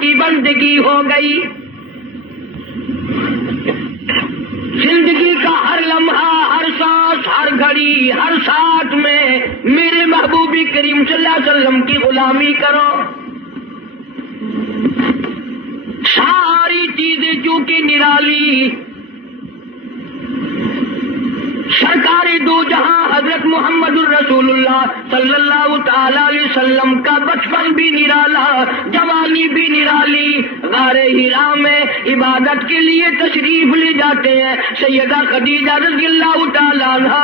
کی بندگی ہو گئی. زندگی کا ہر لمحہ، ہر سانس، ہر گھڑی، ہر ساتھ میں میرے محبوب کریم صلی اللہ علیہ وسلم کی غلامی کرو. ساری چیزیں چونکہ نرالی، سرکار دو جہاں حضرت محمد الرسول اللہ صلی اللہ تعالی علیہ وسلم کا بچپن بھی نرالا، جوانی بھی نرالی. غار حرا میں عبادت کے لیے تشریف لے جاتے ہیں. سیدہ خدیجہ رضی اللہ تعالی عنہ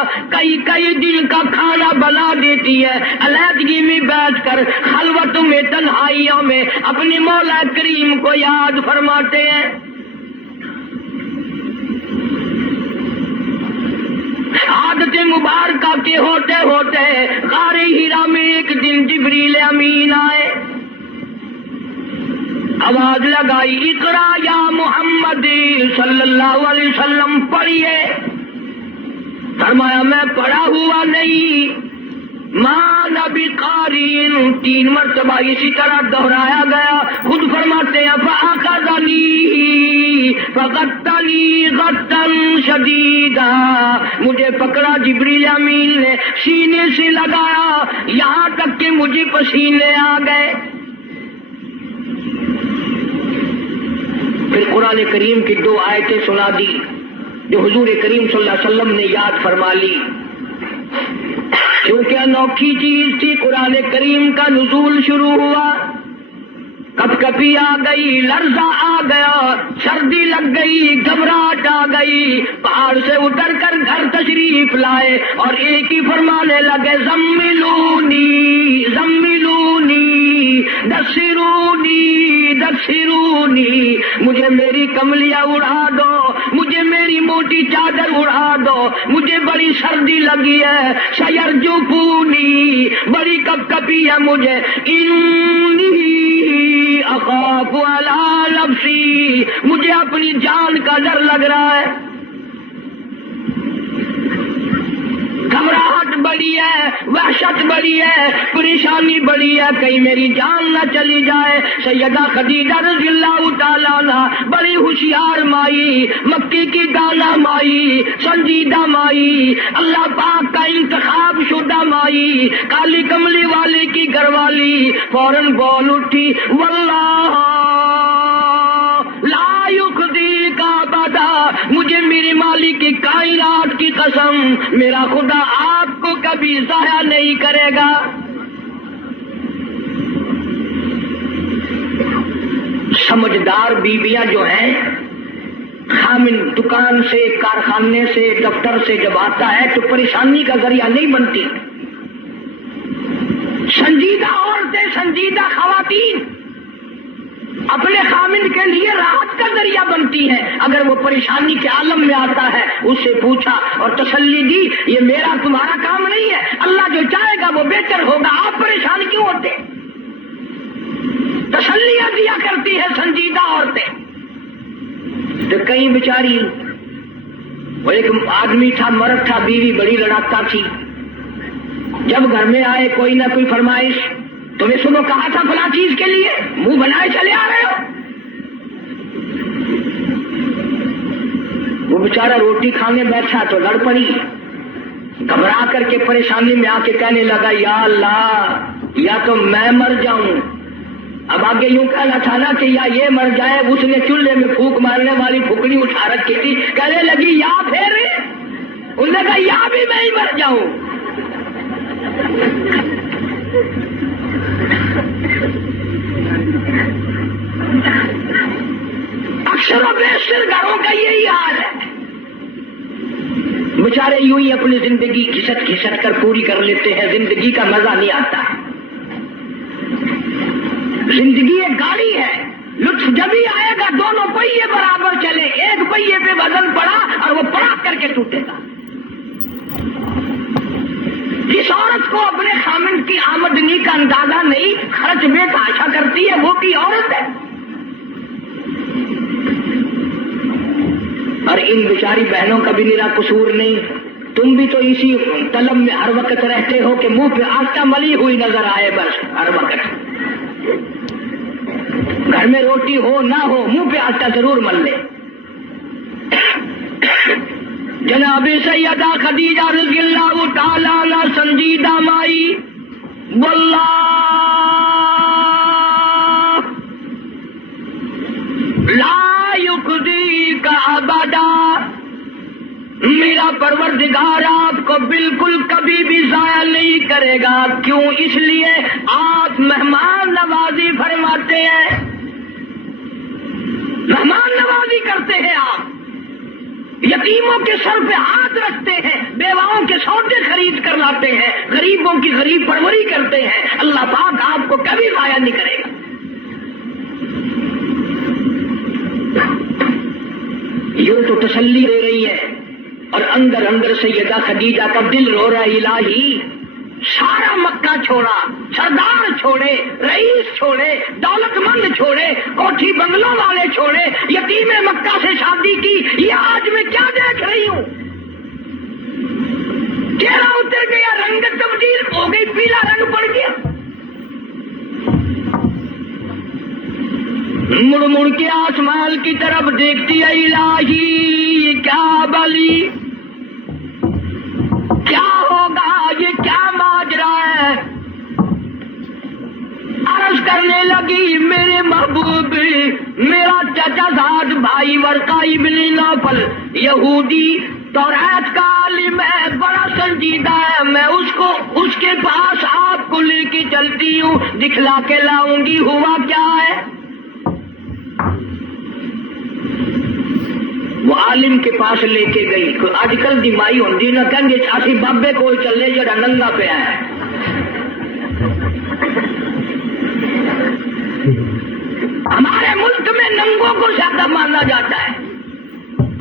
کئی دن کا کھانا بنا دیتی ہے. علیحدگی میں بیٹھ کر خلوت میں، تنہائیوں میں اپنے مولا کریم کو یاد فرماتے ہیں. عادت مبارکہ کے ہوتے ہوتے غار حرا میں ایک دن جبریل امین آئے. آواز لگائی، اقرا یا محمد صلی اللہ علیہ وسلم، پڑھیے. فرمایا میں پڑھا ہوا نہیں. ماں نبی قارئ، 3 مرتبہ اسی طرح دہرایا گیا. خود فرماتے ہیں فأخذنی فغطنی غطا شدیدا، مجھے پکڑا جبریل امین نے، سینے سے لگایا یہاں تک کہ مجھے پسینے آ گئے. پھر قرآن کریم کی 2 آیتیں سنا دی جو حضور کریم صلی اللہ علیہ وسلم نے یاد فرما لی. کیونکہ انوکھی چیز تھی، قرآن کریم کا نزول شروع ہوا. کپ کپی آ گئی، لرزہ آ گیا، سردی لگ گئی، گھبراہٹ آ گئی. پہاڑ سے اتر کر گھر تشریف لائے اور ایک ہی فرمانے لگے، زملونی زملونی دثرونی دثرونی، مجھے میری کملیاں اڑا دو، مجھے میری موٹی چادر اڑا دو، مجھے بڑی سردی لگی ہے. سیرجفونی، بڑی کپ کپی ہے مجھے. انی اخاف علی نفسی، مجھے اپنی جان کا ڈر لگ رہا ہے. گھبراہٹ بڑی ہے، وحشت بڑی ہے، پریشانی بڑی ہے، کہیں میری جان نہ چلی جائے. سیدہ خدیجہ رضی اللہ تعالیٰ عنہ بڑی ہوشیار مائی، مکی کی دانا مائی، سنجیدہ مائی، اللہ پاک کا انتخاب شدہ مائی، کالی کملی والے کی گھر والی، فوراً بول اٹھی، واللہ لا یخزی کا بدا، مجھے میری مالک کی کائنات کی قسم، میرا خدا آپ کو کبھی ضائع نہیں کرے گا. سمجھدار بیویاں جو ہیں، خامن دکان سے، کارخانے سے، دفتر سے جب آتا ہے تو پریشانی کا ذریعہ نہیں بنتی. سنجیدہ عورتیں، سنجیدہ خواتین اپنے خامن کے لیے راحت کا ذریعہ بنتی ہے. اگر وہ پریشانی کے عالم میں آتا ہے، اس سے پوچھا اور تسلی دی، یہ میرا تمہارا کام نہیں ہے، اللہ جو چاہے گا وہ بہتر ہوگا، آپ پریشان کیوں ہوتے؟ تسلیاں دیا کرتی ہے سنجیدہ عورتیں. تو کئی بیچاری، وہ ایک آدمی تھا، مرد تھا، بیوی بڑی لڑاتا تھی. جب گھر میں آئے کوئی نہ کوئی فرمائش، تمہیں صبح کہا تھا فلاں چیز کے لیے، منہ بنائے چلے آ رہے ہو. وہ بیچارہ روٹی کھانے بیٹھا تو لڑ پڑی، گھبرا کر کے پریشانی میں آ کے کہنے لگا، یا اللہ، یا تو میں مر جاؤں. اب آگے یوں کہنا تھا نا کہ یا یہ مر جائے. اس نے چولہے میں پھونک مارنے والی پھکڑی اٹھا رکھی تھی، کہنے لگی یا پھر. اس نے کہا یا بھی میں ہی مر جاؤں. اکثر و بیشتر گھروں کا یہی حال ہے. بیچارے یوں ہی اپنی زندگی گھسٹ گھسٹ کر پوری کر لیتے ہیں، زندگی کا مزہ نہیں آتا. زندگی ایک گاڑی ہے، لطف جبھی آئے گا دونوں پہیے برابر چلے. ایک پہیے پہ وزن پڑا اور وہ پڑا کر کے ٹوٹے گا. جس عورت کو اپنے خامن کی آمدنی کا اندازہ نہیں، خرچ میں تحاشا کرتی ہے، وہ کی عورت ہے. اور ان بیچاری بہنوں کا بھی میرا قصور نہیں. تم بھی تو اسی طلب میں ہر وقت رہتے ہو کہ منہ پہ آٹا ملی ہوئی نظر آئے، بس ہر وقت. گھر میں روٹی ہو نہ ہو منہ پہ آٹا ضرور مل لے. جناب سیدہ خدیجہ رضی اللہ تعالی عنہ سنجیدہ مائی واللہ لا یخزیک ابدا، میرا پروردگار آپ کو بالکل کبھی بھی ضائع نہیں کرے گا. کیوں؟ اس لیے آپ مہمان نوازی فرماتے ہیں، مہمان نوازی کرتے ہیں، آپ یتیموں کے سر پہ ہاتھ رکھتے ہیں، بیواؤں کے سودے خرید کر لاتے ہیں، غریبوں کی غریب پروری کرتے ہیں. اللہ پاک آپ کو کبھی ضائع نہیں کرے گا. یوں تو تسلی دے رہی ہے اور اندر اندر سیدہ خدیجہ کا دل رو رہا ہے، الہی سارا مکہ چھوڑا، سردار چھوڑے، رئیس چھوڑے، دولت مند چھوڑے، کوٹھی بنگلوں والے چھوڑے، یتیم مکہ سے شادی کی، یہ آج میں کیا دیکھ رہی ہوں؟ چہرہ اتر گیا، رنگ تبدیل ہو گئی، پیلا رنگ پڑ گیا. مڑ مڑ کے آسمان کی طرف دیکھتی ہے، الہی کیا بلی، کیا ہوگا، یہ کیا ماجرا ہے؟ عرض کرنے لگی، میرے محبوب، میرا چچا زاد بھائی ورقہ ابن نوفل یہودی توریت کا عالم ہے، بڑا سنجیدہ ہے، میں اس کے پاس آپ کو لے کے چلتی ہوں، دکھلا کے لاؤں گی ہوا کیا ہے. وہ عالم کے پاس لے کے گئی. آج کل دی مائی ہوندی نہ کہیں گے اسی بابے کو چلے جڑا ننگا پیا ہے. ہمارے ملک میں ننگوں کو زیادہ مانا جاتا ہے.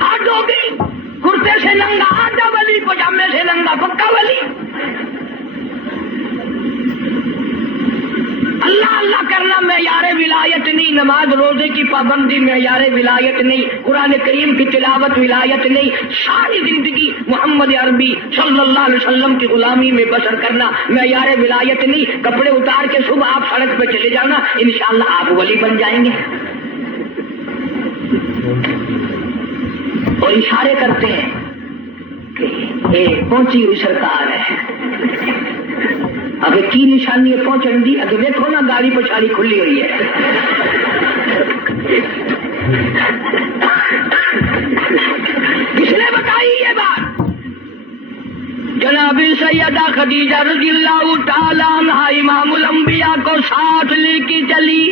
آج ہو گئی کرتے سے ننگا آدھا ولی، پجامے سے ننگا پکا ولی. اللہ اللہ کرنا معیار ولایت نہیں، نماز روزے کی پابندی معیار ولایت نہیں، قرآن کریم کی تلاوت ولایت نہیں. ساری زندگی محمد عربی صلی اللہ علیہ وسلم کی غلامی میں بسر کرنا معیار ولایت نہیں. کپڑے اتار کے صبح آپ سڑک پہ چلے جانا، انشاءاللہ آپ ولی بن جائیں گے. اور اشارے کرتے ہیں کہ پہنچی ہوئی سرکار ہے. اگر کی نشانی ہے پہنچن دی، اگر دیکھو نا گاڑی پچھاڑی کھلی ہوئی ہے. کس نے بتائی یہ بات؟ جناب سیدہ خدیجہ رضی اللہ تعالی عنہ امام الانبیاء کو ساتھ لے کے چلی.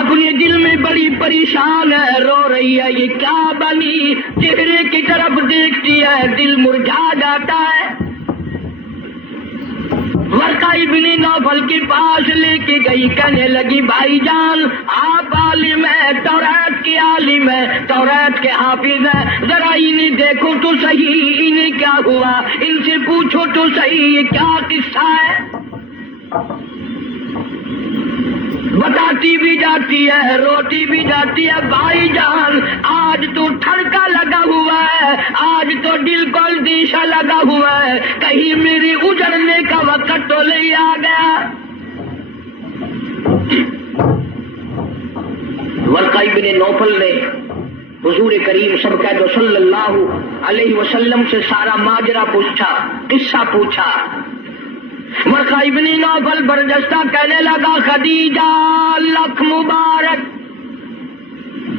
اپنے دل میں بڑی پریشان ہے، رو رہی ہے، یہ کیا بنی؟ چہرے کی طرف دیکھتی ہے، دل مرجھا جاتا ہے. ورقہ ابن نوفل کے پاس لے کے گئی، کہنے لگی بھائی جان آپ عالم ہیں، توریت کے عالم ہیں، توریت کے حافظ ہیں، ذرا انہیں دیکھو تو صحیح، انہیں کیا ہوا، ان سے پوچھو تو صحیح یہ کیا قصہ ہے. بتاتی بھی جاتی ہے، روتی بھی جاتی ہے. بھائی جان آج تو ٹھڑکا لگا ہوا ہے، آج تو دل کو اندیشہ لگا ہوا ہے، کہیں میری اجڑنے کا وقت تو نہیں آ گیا. ورقہ ابن نوفل نے حضور کریم صلی اللہ علیہ وسلم سے سارا ماجرا پوچھا، قصہ پوچھا. ورقہ ابن نوفل برجستہ کہنے لگا خدیجہ لکھ مبارک،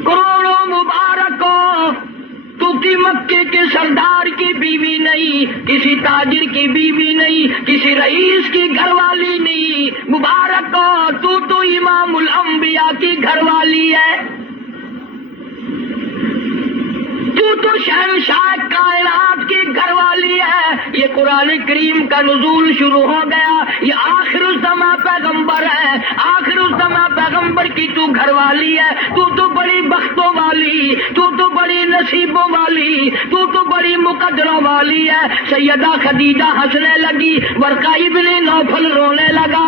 کروڑوں مبارک ہو، تو کی مکے کے سردار کی بیوی نہیں، کسی تاجر کی بیوی نہیں، کسی رئیس کی گھر والی نہیں. مبارک ہو، تو امام الانبیاء کی گھر والی ہے، تو شہنشاہ کائنات کی گھر والی ہے. یہ قرآن کریم کا نزول شروع ہو گیا، یہ آخر الزماں پیغمبر ہے، آخر الزماں پیغمبر کی تو گھر والی ہے. تو بڑی بختوں والی، تو بڑی نصیبوں والی، تو بڑی مقدروں والی ہے. سیدہ خدیجہ ہنسنے لگی، ورقہ ابن نوفل رونے لگا.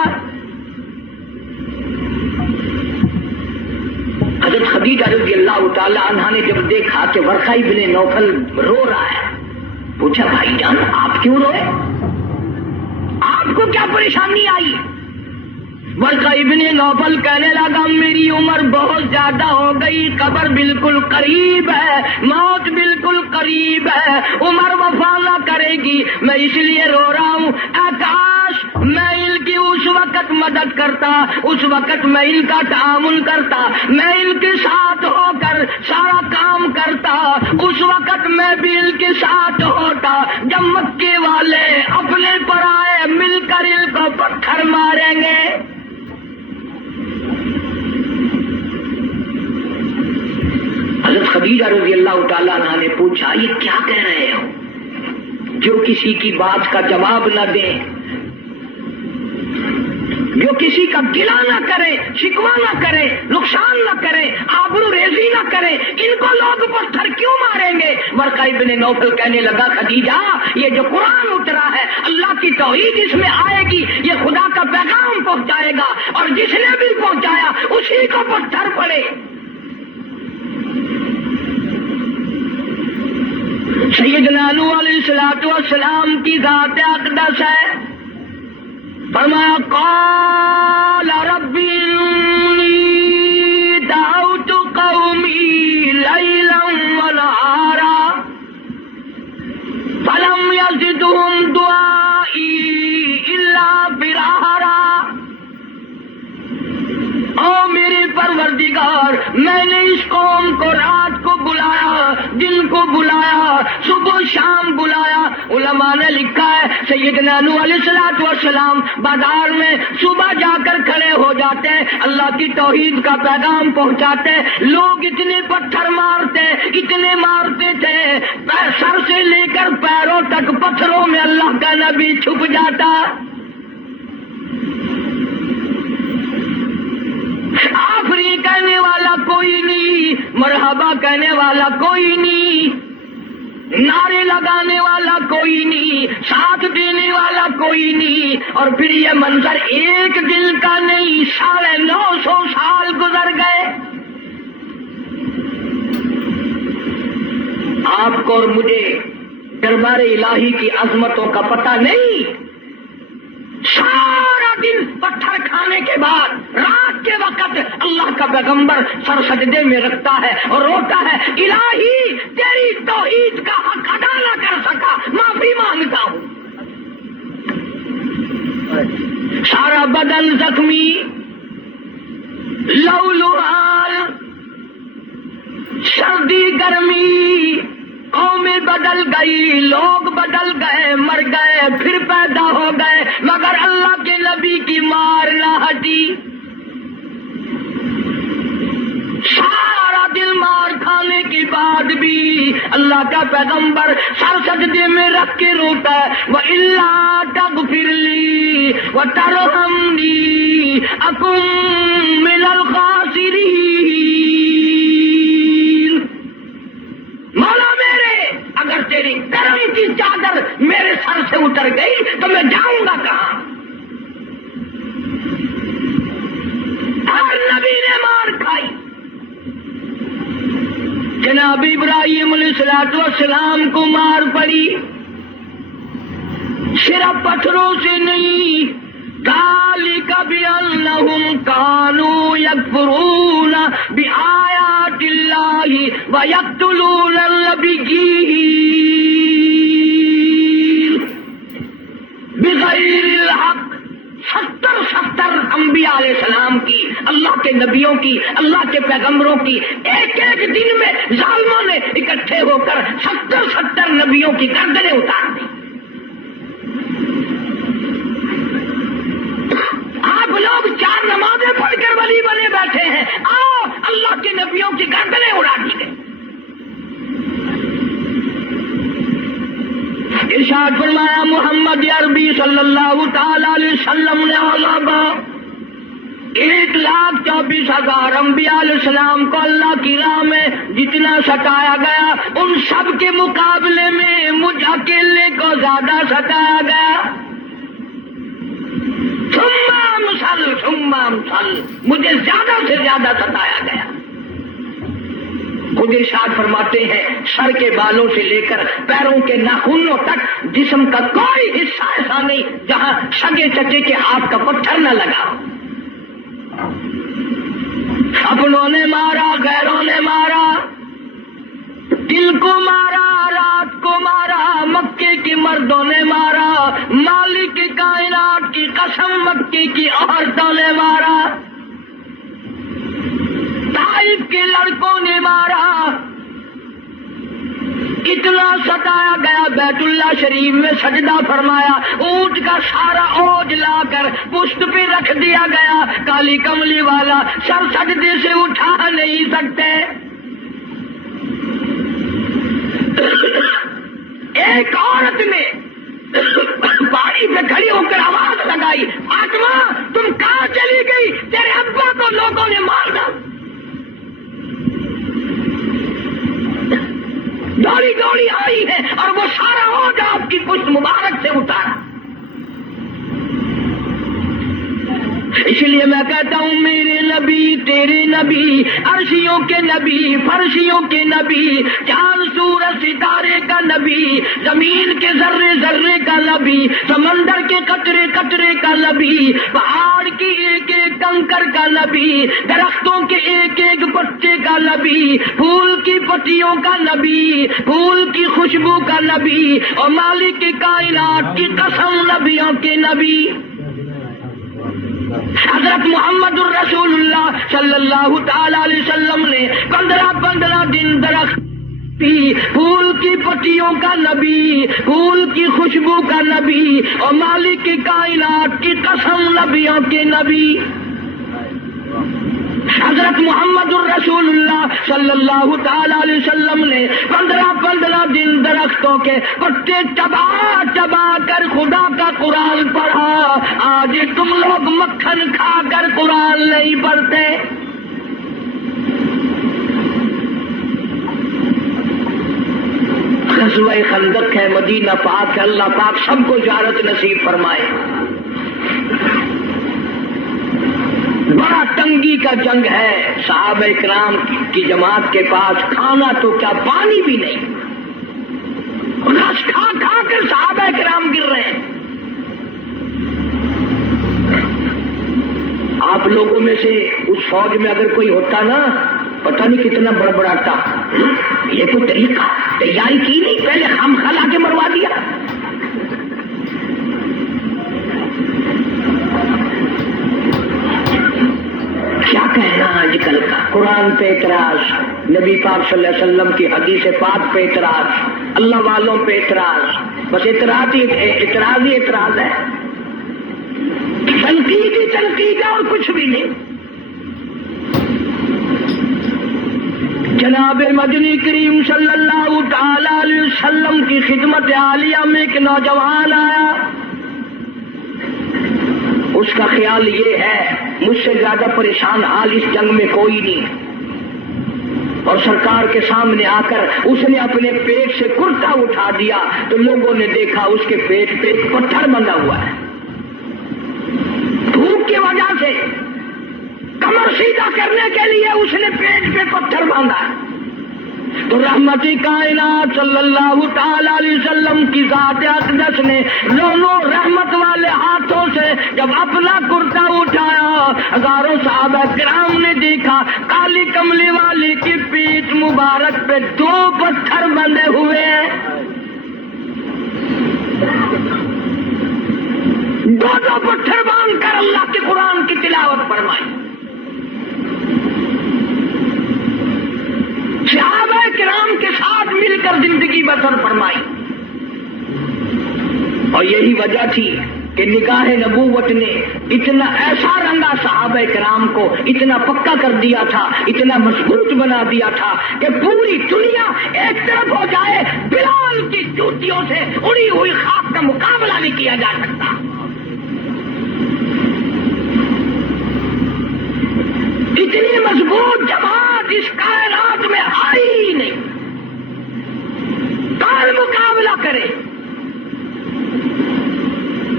حضرت خدیجہ رضی اللہ تعالی عنہ نے جب دیکھا کہ ورقہ ابن نوفل رو رہا ہے، پوچھا بھائی جان آپ کیوں روئے، آپ کو کیا پریشانی آئی؟ ورقہ ابن نوفل کہنے لگا میری عمر بہت زیادہ ہو گئی، قبر بالکل قریب ہے، موت بالکل قریب ہے، عمر وفا نہ کرے گی، میں اس لیے رو رہا ہوں، اے کاش میں ان کی اس وقت مدد کرتا، اس وقت میں ان کا تعاون کرتا، میں ان کے ساتھ ہو کر سارا کام کرتا، اس وقت میں بھی ان کے ساتھ ہوتا جب مکے والے اپنے پر آئے مل کر ان کو پتھر ماریں گے۔ حضرت خدیجہ رضی اللہ تعالیٰ عنہ نے پوچھا یہ کیا کہہ رہے ہو؟ جو کسی کی بات کا جواب نہ دیں، جو کسی کا گلہ نہ کرے، شکوہ نہ کرے، نقصان نہ کرے، آبرو ریزی نہ کرے، ان کو لوگ پتھر کیوں ماریں گے؟ ورقہ ابن نوفل کہنے لگا خدیجہ یہ جو قرآن اترا ہے اللہ کی توحید اس میں آئے گی، یہ خدا کا پیغام پہنچائے گا، اور جس نے بھی پہنچایا اسی کو پتھر پڑے۔ سیدنا نوح علیہ السلام کی ذات اقدس ہے، فرمایا قال رب انی دعوت قومی لیلا ونہارا فلم یزدہم دعائی الا فرارا۔ او میرے پروردگار میں نے اس قوم کو رات کو بلایا، دن کو بلایا، صبح شام بلایا۔ علماء نے لکھا ہے سیدنا نوح علیہ السلام بازار میں صبح جا کر کھڑے ہو جاتے، اللہ کی توحید کا پیغام پہنچاتے، لوگ اتنے پتھر مارتے، اتنے مارتے تھے، سر سے لے کر پیروں تک پتھروں میں اللہ کا نبی چھپ جاتا۔ آفرین کہنے والا کوئی نہیں، مرحبا کہنے والا کوئی نہیں، نعرے لگانے والا کوئی نہیں، ساتھ دینے والا کوئی نہیں، اور پھر یہ منظر ایک دن کا نہیں، 950 سال گزر گئے۔ آپ کو اور مجھے دربار الہی کی عظمتوں کا پتہ نہیں۔ سارا دن پتھر کھانے کے بعد رات کے وقت اللہ کا پیغمبر سر سجدے میں رکھتا ہے اور روتا ہے الہی تیری توحید کا حق ادا نہ کر سکا، معافی مانگتا ہوں۔ سارا بدن زخمی، لہولہان، سردی گرمی، قومیں بدل گئی، لوگ بدل گئے، مر گئے، پھر پیدا ہو گئے، مگر اللہ کے نبی کی مار نہ ہٹی۔ سارا دل مار کھانے کے بعد بھی اللہ کا پیغمبر سر سجدے میں رکھ کے روتا ہے وَإِلَّا تَغْفِرْ لِي وَتَرْحَمْنِي أَكُن مِّنَ الْخَاسِرِينَ۔ مولا میرے اگر تیری کرم کی چادر میرے سر سے اتر گئی تو میں جاؤں گا کہاں؟ ہر نبی نے مار کھائی۔ جناب ابراہیم علیہ السلام کو مار پڑی، صرف پتھروں سے نہیں، ذالک بأنہم کانوا یکفرون بآیات اللہ ویقتلون النبیین بغیر الحق۔ 70 انبیاء علیہ السلام کی، اللہ کے نبیوں کی، اللہ کے پیغمبروں کی ایک ایک دن میں ظالموں نے اکٹھے ہو کر 70 نبیوں کی گردنیں اتار دی۔ آپ لوگ 4 نمازیں پڑھ کر ولی بنے بیٹھے ہیں، آؤ اللہ کے نبیوں کی گردنیں اڑا دی گئی۔ ارشاد فرمایا محمد عربی صلی اللہ تعالی علیہ وسلم نے 1,24,000 انبیاء علیہ السلام کو اللہ کی راہ میں جتنا ستایا گیا ان سب کے مقابلے میں مجھ اکیلے کو زیادہ ستایا گیا۔ ثم امثل، مجھے زیادہ سے زیادہ ستایا گیا۔ خود ارشاد فرماتے ہیں سر کے بالوں سے لے کر پیروں کے ناخنوں تک جسم کا کوئی حصہ ایسا نہیں جہاں سگے چچے کے ہاتھ کا پتھر نہ لگا۔ اپنوں نے مارا، غیروں نے مارا، دل کو مارا، رات کو مارا، مکے کے مردوں نے مارا، مالک کائنات کی قسم مکے کی عورتوں نے مارا، طائف کے لڑکوں نے مارا، اتنا ستایا گیا بیت اللہ شریف میں سجدہ فرمایا، اونٹ کا سارا اوج لا کر پشت پہ رکھ دیا گیا، کالی کملی والا سر سجدے سے اٹھا نہیں سکتے۔ ایک عورت نے پہاڑی پہ کھڑی ہو کر آواز لگائی، فاطمہ تم کہاں چلی گئی؟ تیرے ابا کو لوگوں نے مار ڈالا۔ دوڑی دوڑی آئی ہے اور وہ سارا اوج آپ کی پشت مبارک سے اتارا۔ اس لیے میں کہتا ہوں میرے نبی تیرے نبی، عرشیوں کے نبی، فرشیوں کے نبی، چاند سورج ستارے کا نبی، زمین کے ذرے ذرے کا نبی، سمندر کے قطرے قطرے کا نبی، پہاڑ کی ایک ایک کنکر کا نبی، درختوں کے ایک ایک پتے کا نبی، پھول کی پتیوں کا نبی، پھول کی خوشبو کا نبی، اور مالک کی کائنات کی قسم نبیوں کے نبی حضرت محمد الرسول اللہ صلی اللہ تعالی علیہ وسلم نے 15 دن درخت پی، پھول کی پتیوں کا نبی، پھول کی خوشبو کا نبی، اور مالک کی کائنات کی قسم نبیوں کے نبی حضرت محمد الرسول اللہ صلی اللہ تعالی علیہ وسلم نے 15 دن درختوں کے پتے چبا کر خدا کا قرآن پڑھا۔ آج تم لوگ مکھن کھا کر قرآن نہیں پڑھتے۔ غزوہ خندق ہے، مدینہ پاک ہے، اللہ پاک سب کو زیارت نصیب فرمائے۔ بڑا تنگی کا جنگ ہے، صحابہ کرام کی جماعت کے پاس کھانا تو کیا پانی بھی نہیں، رس کھا کھا کر صحابہ کرام گر رہے ہیں۔ آپ لوگوں میں سے اس فوج میں اگر کوئی ہوتا نا، پتہ نہیں کتنا بڑبڑاتا، یہ کوئی طریقہ تیاری کی نہیں، پہلے خام خلا کے مروا دیا۔ کیا کہنا آج کل کا، قرآن پہ اعتراض، نبی پاک صلی اللہ علیہ وسلم کی حدیث پاک پہ اعتراض، اللہ والوں پہ اعتراض، بس اعتراض ہی اعتراض ہے، تنقید ہے اور کچھ بھی نہیں۔ جناب مدنی کریم صلی اللہ تعالی علیہ وسلم کی خدمت عالیہ میں ایک نوجوان آیا، اس کا خیال یہ ہے مجھ سے زیادہ پریشان حال اس جنگ میں کوئی نہیں، اور سرکار کے سامنے آ کر اس نے اپنے پیٹ سے کرتا اٹھا دیا تو لوگوں نے دیکھا اس کے پیٹ پہ ایک پتھر بندھا ہوا ہے، دھوپ کی وجہ سے کمر سیدھا کرنے کے لیے اس نے پیٹ پہ پتھر باندھا ہے۔ تو رحمتی کائنات صلی اللہ تعالی علیہ وسلم کی ذات اقدس نے دونوں رحمت والے ہاتھوں سے جب اپنا کرتا اٹھایا، ہزاروں صحابہ کرام نے دیکھا کالی کملی والی کی پیٹھ مبارک پہ 2 پتھر بندھے ہوئے ہیں، 2 پتھر باندھ کر اللہ کے قرآن کی تلاوت فرمائی۔ صحابہ کرام کے ساتھ مل کر زندگی بسر فرمائی، اور یہی وجہ تھی کہ نگاہ نبوت نے اتنا ایسا رنگا صحابہ کرام کو، اتنا پکا کر دیا تھا، اتنا مضبوط بنا دیا تھا کہ پوری دنیا ایک طرف ہو جائے، بلال کی جوتیوں سے اڑی ہوئی خاک کا مقابلہ نہیں کیا جا سکتا۔ اتنی مضبوط جماعت اس کائنات میں آئی ہی نہیں، کون مقابلہ کرے؟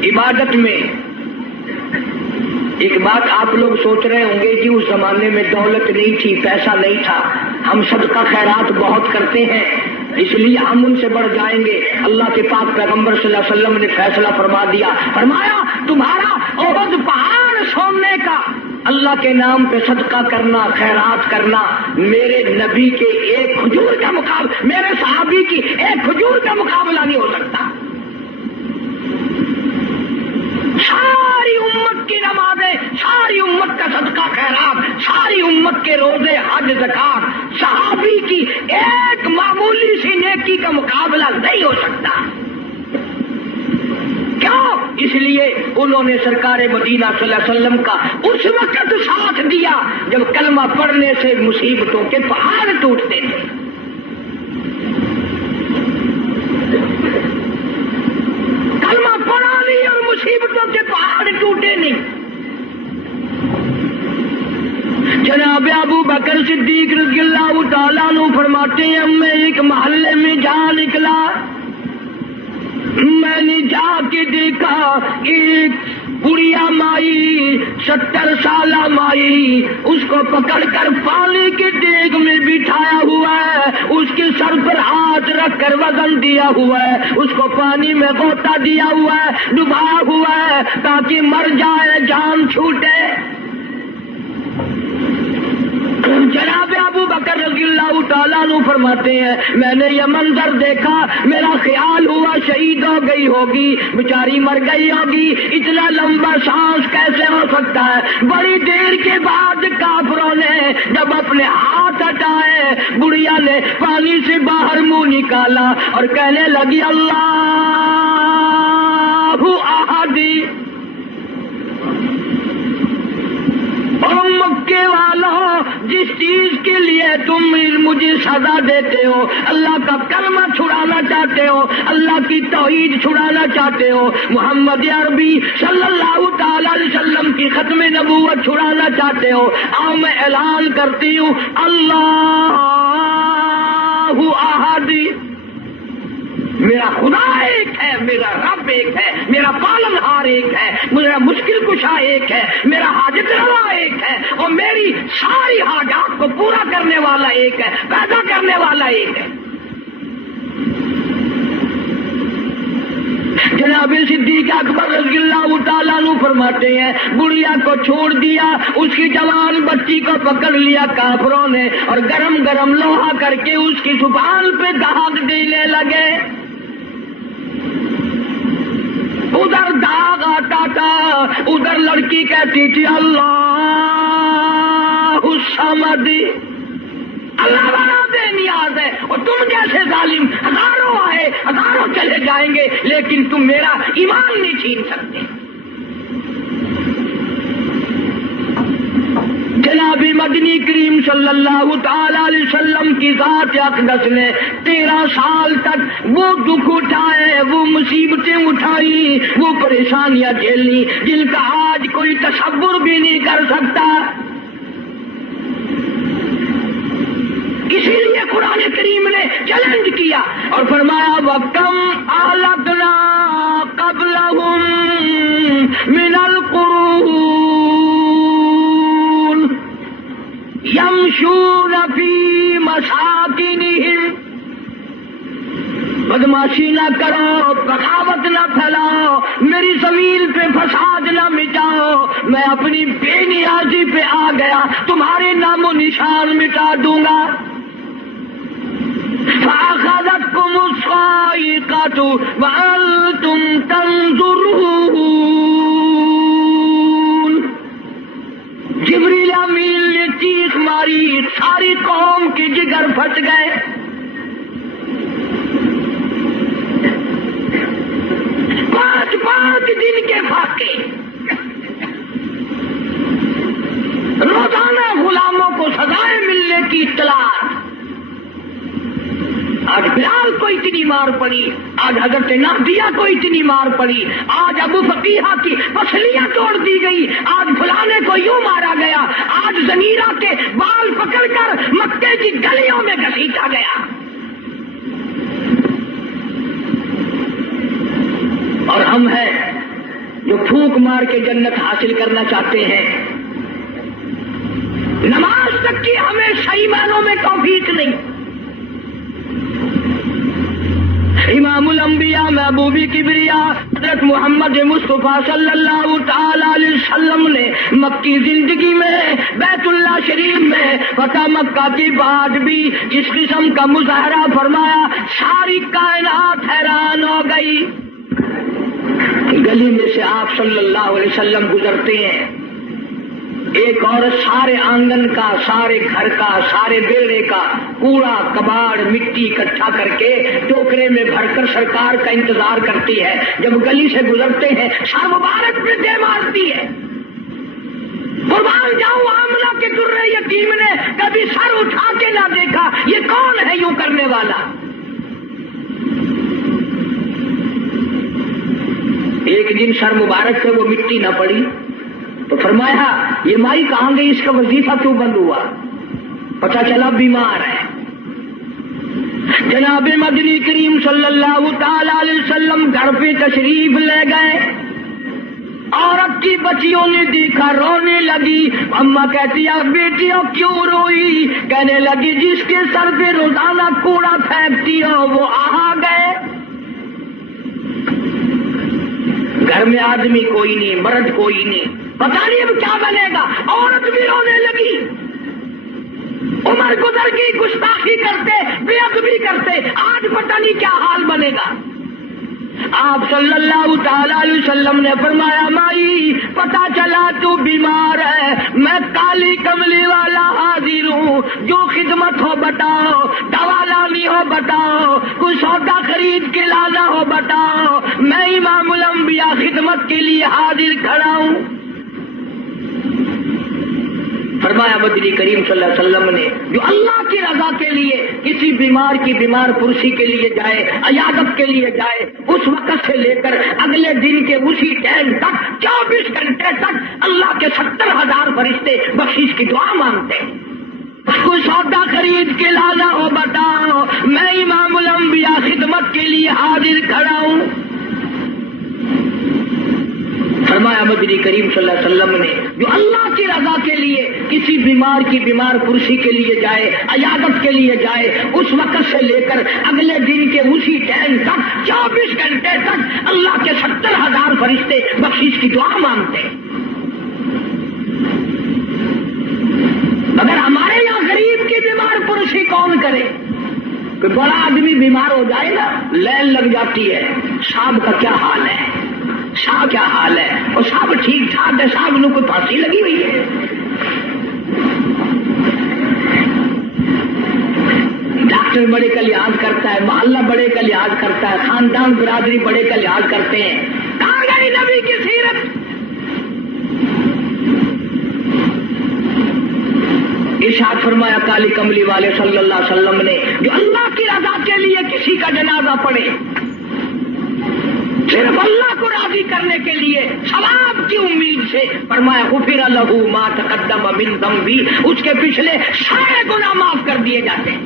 عبادت میں ایک بات آپ لوگ سوچ رہے ہوں گے کہ اس زمانے میں دولت نہیں تھی، پیسہ نہیں تھا، ہم صدقہ خیرات بہت کرتے ہیں اس لیے ہم ان سے بڑھ جائیں گے۔ اللہ کے پاک پیغمبر صلی اللہ علیہ وسلم نے فیصلہ فرما دیا، فرمایا تمہارا احد پہاڑ سونے کا اللہ کے نام پہ صدقہ کرنا، خیرات کرنا میرے نبی کے ایک کھجور کا مقابلہ، میرے صحابی کی ایک کھجور کا مقابلہ نہیں ہو سکتا۔ ساری امت کی نمازیں، ساری امت کا صدقہ خیرات، ساری امت کے روزے، حج، زکات، صحابی کی ایک معمولی سی نیکی کا مقابلہ نہیں ہو سکتا۔ کیوں؟ اس لیے انہوں نے سرکار مدینہ صلی اللہ علیہ وسلم کا اس وقت ساتھ دیا جب کلمہ پڑھنے سے مصیبتوں کے پہاڑ ٹوٹتے تھے۔ کلمہ پڑھا نہیں اور مصیبتوں کے پہاڑ ٹوٹے نہیں۔ جناب ابو بکر صدیق رضی اللہ تعالیٰ عنہ فرماتے ہیں میں ایک محلے میں جا نکلا، میں نے جا کے دیکھا ایک بڑھیا مائی، 70 سالہ مائی، اس کو پکڑ کر پانی کے دیگ میں بٹھایا ہوا ہے، اس کے سر پر ہاتھ رکھ کر وزن دیا ہوا ہے، اس کو پانی میں غوطہ دیا ہوا ہے، ڈبایا ہوا ہے تاکہ مر جائے، جان چھوٹے۔ جناب ابو بکر رضی اللہ تعالیٰ عنہ فرماتے ہیں میں نے یہ منظر دیکھا، میرا خیال ہوا شہید ہو گئی ہوگی، بیچاری مر گئی ہوگی، اتنا لمبا سانس کیسے ہو سکتا ہے؟ بڑی دیر کے بعد کافروں نے جب اپنے ہاتھ ہٹائے، بڑھیا نے پانی سے باہر منہ نکالا اور کہنے لگی اللہ احدی، مکے والوں جس چیز کے لیے تم مجھے سزا دیتے ہو، اللہ کا کلمہ چھڑانا چاہتے ہو، اللہ کی توحید چھڑانا چاہتے ہو، محمد عربی صلی اللہ تعالی علیہ وسلم کی ختم نبوت چھڑانا چاہتے ہو، آؤ میں اعلان کرتی ہوں اللہ احد، میرا خدا ایک ہے، میرا رب ایک ہے، میرا پالن ہار ایک ہے، میرا مشکل کشا ایک ہے، میرا حاجت روا ایک ہے، اور میری ساری حاجات کو پورا کرنے والا ایک ہے، پیدا کرنے والا ایک ہے۔ جناب صدیق اکبر رضی اللہ تعالیٰ عنہ فرماتے ہیں بڑھیا کو چھوڑ دیا، اس کی جوان بچی کو پکڑ لیا کافروں نے اور گرم گرم لوہا کر کے اس کی زبان پہ داغ دینے لگے۔ ادھر داغ آتا تھا، ادھر لڑکی کہتی تھی اللہ الصمد، اللہ بنا بے نیاز ہے، اور تم جیسے ظالم ہزاروں آئے ہزاروں چلے جائیں گے لیکن تم میرا ایمان نہیں چھین سکتے۔ جناب مدنی کریم صلی اللہ تعالی علیہ وسلم کی ذات اقدس نے 13 سال تک وہ دکھ اٹھائے، وہ مصیبتیں اٹھائی، وہ پریشانیاں جھیلی جن کا آج کوئی تصور بھی نہیں کر سکتا۔ اسی لیے قرآن کریم نے چیلنج کیا اور فرمایا وَكَمْ أَهْلَكْنَا قَبْلَهُمْ مِنَ الْقُرُونِ يَمْشُونَ فِي مَسَاكِنِهِمْ، بدماشی نہ کرو، بغاوت نہ پھیلاؤ، میری زمین پہ فساد نہ مٹاؤ، میں اپنی بے نیازی پہ آ گیا، تمہارے نام و نشان مٹا دوں گا۔ فَأَخَذَتْكُمُ الصَّاعِقَةُ وَأَنْتُمْ تَنْظُرُونَ، جبریل امین نے چیخ ماری، ساری قوم کے جگر پھٹ گئے۔ پانچ دن کے فاقے، روزانہ غلاموں کو سزائیں ملنے کی اطلاع۔ آج بلال کو اتنی مار پڑی، آج حضرت نادیہ کو اتنی مار پڑی، آج ابو فقیہ کی پسلیاں توڑ دی گئی، آج فلانے کو یوں مارا گیا، آج زمیرہ کے بال پکڑ کر مکے کی گلیوں میں گھسیٹا گیا۔ اور ہم ہیں جو پھونک مار کے جنت حاصل کرنا چاہتے ہیں، نماز تک کی ہمیں صحیح معنوں میں توفیق نہیں۔ امام امام الانبیاء محبوب کبریا حضرت محمد مصطفیٰ صلی اللہ تعالی علیہ وسلم نے مکی زندگی میں بیت اللہ شریف میں فتح مکہ کے بعد بھی جس قسم کا مظاہرہ فرمایا ساری کائنات حیران ہو گئی. گلی میں سے آپ صلی اللہ علیہ وسلم گزرتے ہیں، ایک عورت سارے آنگن کا، سارے گھر کا، سارے بیڑے کا کوڑا کباڑ مٹی اکٹھا کر کے ٹوکرے میں بھر کر سرکار کا انتظار کرتی ہے. جب گلی سے گزرتے ہیں سر مبارک پہ دے مارتی ہے. قربان جاؤں آمنہ کے درے یتیم نے کبھی سر اٹھا کے نہ دیکھا، یہ کون ہے یوں کرنے والا. ایک دن سر مبارک سے وہ مٹی نہ پڑی تو فرمایا یہ مائی کہاں گئی، اس کا وظیفہ کیوں بند ہوا؟ پتہ چلا بیمار ہے. جناب مدنی کریم صلی اللہ تعالی علیہ وسلم گھر پہ تشریف لے گئے. عورت کی بچیوں نے دیکھا، رونے لگی. اماں کہتی ہے بیٹیوں کیوں روئی؟ کہنے لگی جس کے سر پہ روزانہ کوڑا پھینکتی ہو وہ آ گئے. گھر میں آدمی کوئی نہیں، مرد کوئی نہیں، پتہ نہیں اب کیا بنے گا. عورت بھی رونے لگی. عمر گزر گئی، گستاخی کرتے، بے ادبی کرتے، آج پتہ نہیں کیا حال بنے گا. آپ صلی اللہ تعالی علیہ وسلم نے فرمایا مائی پتہ چلا تو بیمار ہے، میں کالی کملی والا حاضر ہوں، جو خدمت ہو بتاؤ، دوا لانی ہو بتاؤ، کوئی سودا خرید کے لانا ہو بتاؤ، میں امام الانبیاء خدمت کے لیے حاضر کھڑا ہوں. فرمایا مدنی کریم صلی اللہ علیہ وسلم نے جو اللہ کی رضا کے لیے کسی بیمار کی بیمار پرسی کے لیے جائے، عیادت کے لیے جائے، اس وقت سے لے کر اگلے دن کے اسی ٹائم تک 24 گھنٹے تک اللہ کے 70,000 فرشتے بخشش کی دعا مانگتے ہیں. کوئی سودا خرید کے لانا ہو بتاؤ، میں امام الانبیاء خدمت کے لیے حاضر کھڑا ہوں. فرمایا مدنی کریم صلی اللہ علیہ وسلم نے جو اللہ کی رضا کے لیے کسی بیمار کی بیمار پرسی کے لیے جائے، عیادت کے لیے جائے، اس وقت سے لے کر اگلے دن کے اسی ٹائم تک 24 گھنٹے تک اللہ کے 70,000 فرشتے بخشش کی دعا مانگتے ہیں. مگر ہمارے یہاں غریب کی بیمار پرسی کون کرے؟ کوئی بڑا آدمی بیمار ہو جائے نا لائن لگ جاتی ہے، صاحب کا کیا حال ہے، صاحب کیا حال ہے، اور صاحب ٹھیک ٹھاک ہے، صاحب نے کوئی پھانسی لگی ہوئی ہے. ڈاکٹر بڑے کا لحاظ کرتا ہے، محلہ بڑے کا لحاظ کرتا ہے، خاندان برادری بڑے کا لحاظ کرتے ہیں. کہاں گئی نبی کی سیرت؟ ارشاد فرمایا کالی کملی والے صلی اللہ علیہ وسلم نے جو اللہ کی رضا کے لیے کسی کا جنازہ پڑھے، صرف اللہ کو راضی کرنے کے لیے ثواب کی امید سے، فرمایا غفر لہ ما تقدم من ذنبہ، اس کے پچھلے سارے گناہ معاف کر دیے جاتے ہیں.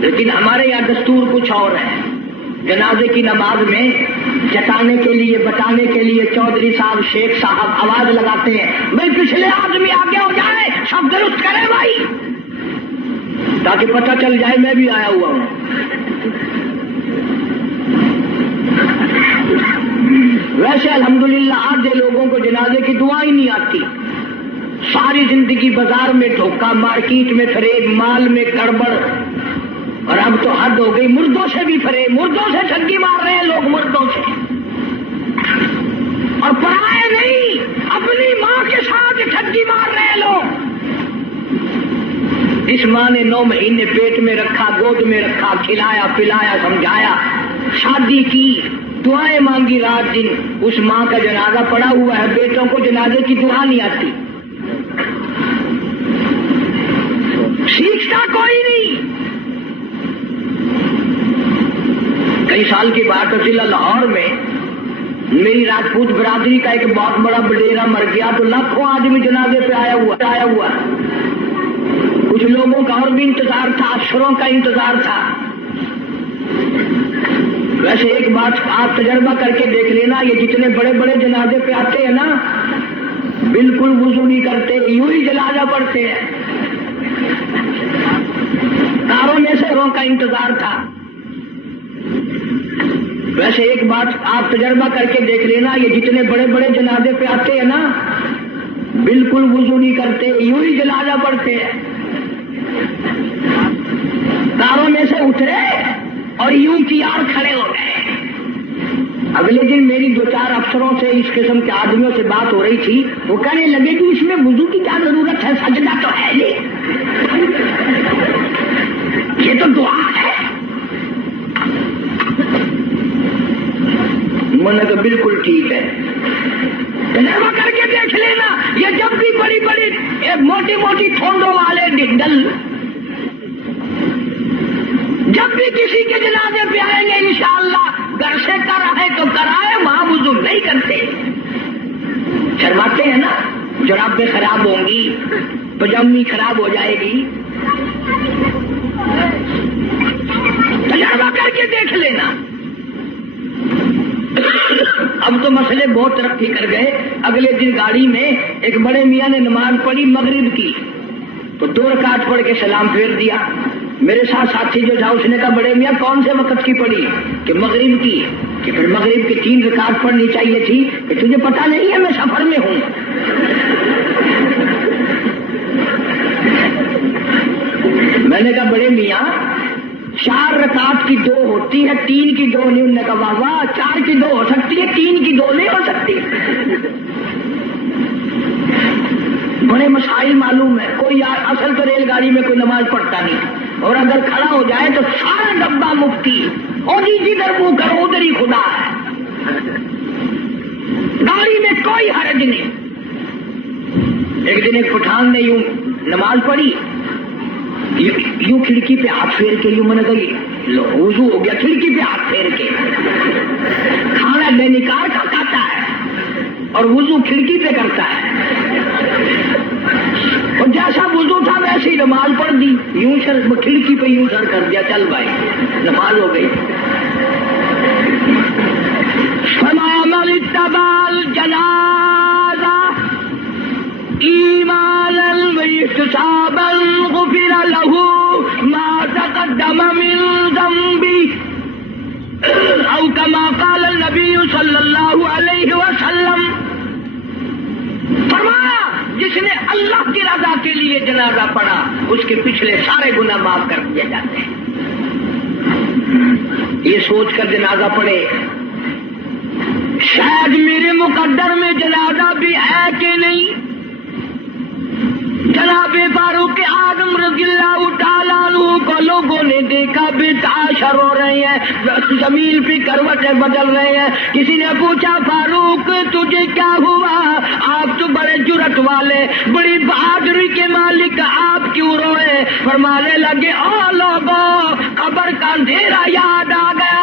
لیکن ہمارے یہاں دستور کچھ اور ہے. جنازے کی نماز میں جتانے کے لیے بتانے کے لیے چودھری صاحب شیخ صاحب آواز لگاتے ہیں بھائی پچھلے آدمی آگے ہو جائے، سب درست کرے بھائی، تاکہ پتہ چل جائے میں بھی آیا ہوا ہوں. ویسے الحمدللہ آدھے لوگوں کو جنازے کی دعا ہی نہیں آتی. ساری زندگی بازار میں دھوکہ، مارکیٹ میں فریب، مال میں گڑبڑ، اور اب تو حد ہو گئی مردوں سے بھی فریب، مردوں سے ٹھگی مار رہے ہیں لوگ، مردوں سے، اور پرائے نہیں اپنی ماں کے ساتھ ٹھگی مار رہے ہیں لوگ. اس ماں نے 9 مہینے پیٹ میں رکھا، گود میں رکھا، کھلایا پلایا سمجھایا، شادی کی، دعائیں مانگی رات دن، اس ماں کا جنازہ پڑا ہوا ہے، بیٹوں کو جنازے کی دعا نہیں آتی. سیکھتا کوئی نہیں. کئی سال کی بات ہے، ضلع لاہور میں میری راجپوت برادری کا ایک بہت بڑا بڈیرا مر گیا تو لاکھوں آدمی جنازے پہ آیا ہوا. کچھ لوگوں کا اور بھی انتظار تھا، افسروں کا انتظار تھا. ویسے ایک بات آپ تجربہ کر کے دیکھ لینا، یہ جتنے بڑے بڑے جنازے پہ آتے ہیں نا بالکل وضو نہیں کرتے، یوں ہی جنازہ پڑھتے ہیں. کاروں میں سے کا انتظار تھا. ویسے ایک بات آپ تجربہ کر کے دیکھ لینا، یہ جتنے بڑے بڑے جنازے پہ آتے ہیں نا، بالکل وضو نہیں کرتے، یوں ہی جنازہ پڑھتے ہیں. کاروں میں سے اترے اور یوں کی اور کھڑے ہو گئے. اگلے دن میری 2-4 افسروں سے اس قسم کے آدمیوں سے بات ہو رہی تھی. وہ کہنے لگے کہ اس میں وضو کی کیا ضرورت ہے، سجدہ تو ہے نہیں، یہ تو دعا ہے. میں نے کہا بالکل ٹھیک ہے، تجربہ کر کے دیکھ لینا. یہ جب بھی بڑی بڑی موٹی موٹی ٹھونڈوں والے ڈل جب بھی کسی کے جنازے پہ آئیں گے انشاءاللہ گھر سے کرائے تو کرائے، وہاں وضو نہیں کرتے. شرماتے ہیں نا، جرابیں خراب ہوں گی، پجامی خراب ہو جائے گی. تجربہ کر کے دیکھ لینا. اب تو مسئلے بہت ترقی کر گئے. اگلے دن گاڑی میں ایک بڑے میاں نے نماز پڑھی مغرب کی، تو 2 رکعت پڑھ کے سلام پھیر دیا. میرے ساتھ ساتھی جو تھا اس نے کہا بڑے میاں کون سے وقت کی پڑھی؟ کہ مغرب کی. کہ پھر مغرب کی 3 رکعت پڑھنی چاہیے تھی. کہ تجھے پتا نہیں ہے میں سفر میں ہوں. میں نے کہا بڑے میاں 4 رکعت کی 2 ہوتی ہے، 3 کی 2 نہیں. انہوں نے کہا واہ 4 کی 2 ہو سکتی ہے، 3 کی 2 نہیں ہو سکتی. بڑے مسائل معلوم ہے. کوئی اصل تو ریل گاڑی میں کوئی نماز پڑھتا نہیں، اور اگر کھڑا ہو جائے تو سارا ڈبہ مفتی، اور جدھر منہ کرو ادھر ہی خدا ہے. گاڑی میں کوئی حرج نہیں. ایک دن ایک پٹھان نے یوں نماز پڑھی، یوں کھڑکی پہ ہاتھ پھیر کے، یوں میں نے کہا وضو ہو گیا، کھڑکی پہ ہاتھ پھیر کے. کھانا بے نکار کا کھاتا ہے اور وضو کھڑکی پہ کرتا ہے. اور جیسا وضو تھا ویسے ہی نماز پڑھ دی، یوں سر کھڑکی پہ یوں سر کر دیا، چل بھائی نماز ہو گئی. فرمایا من اتبع الجنازہ ایمانا واحتسابا غفر له ما تقدم من ذنبه او كما قال النبي صلی اللہ علیہ وسلم. فرمایا جس نے اللہ کی رضا کے لیے جنازہ پڑھا اس کے پچھلے سارے گناہ معاف کر دیے جاتے ہیں. یہ سوچ کر جنازہ پڑھے شاید میرے مقدر میں جنازہ بھی ہے کہ نہیں. جناب فاروق اعظم رضی اللہ تعالیٰ عنہ کو لوگوں نے دیکھا بے تاشر ہو رہے ہیں، زمین پہ کروٹیں بدل رہے ہیں. کسی نے پوچھا فاروق تجھے کیا ہوا؟ آپ تو بڑے جرت والے، بڑی بہادری کے مالک، آپ کیوں روئے؟ فرمانے لگے او لوگوں قبر کا اندھیرا یاد آ گیا.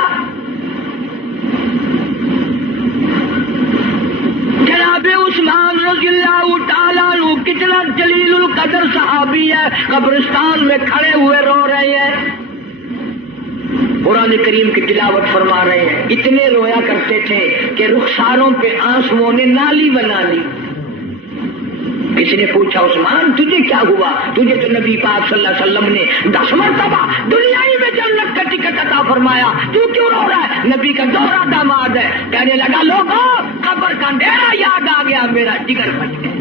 جناب عثمان رضی اللہ تعالیٰ عنہ کتنا جلیل القدر صحابی ہے، قبرستان میں کھڑے ہوئے رو رہے ہیں، قرآن کریم کی تلاوت فرما رہے ہیں. اتنے رویا کرتے تھے کہ رخساروں پہ آنسوؤں نے نالی بنا لی. کسی نے پوچھا عثمان تجھے کیا ہوا؟ تجھے تو نبی پاک صلی اللہ علیہ وسلم نے 10 مرتبہ دنیائی میں جنت کا ٹکٹ عطا فرمایا، تو کیوں رو رہا ہے؟ نبی کا دوہرا داماد ہے. کہنے لگا لوگوں قبر کا اندھیرا یاد آ گیا، میرا جگر بچ گیا.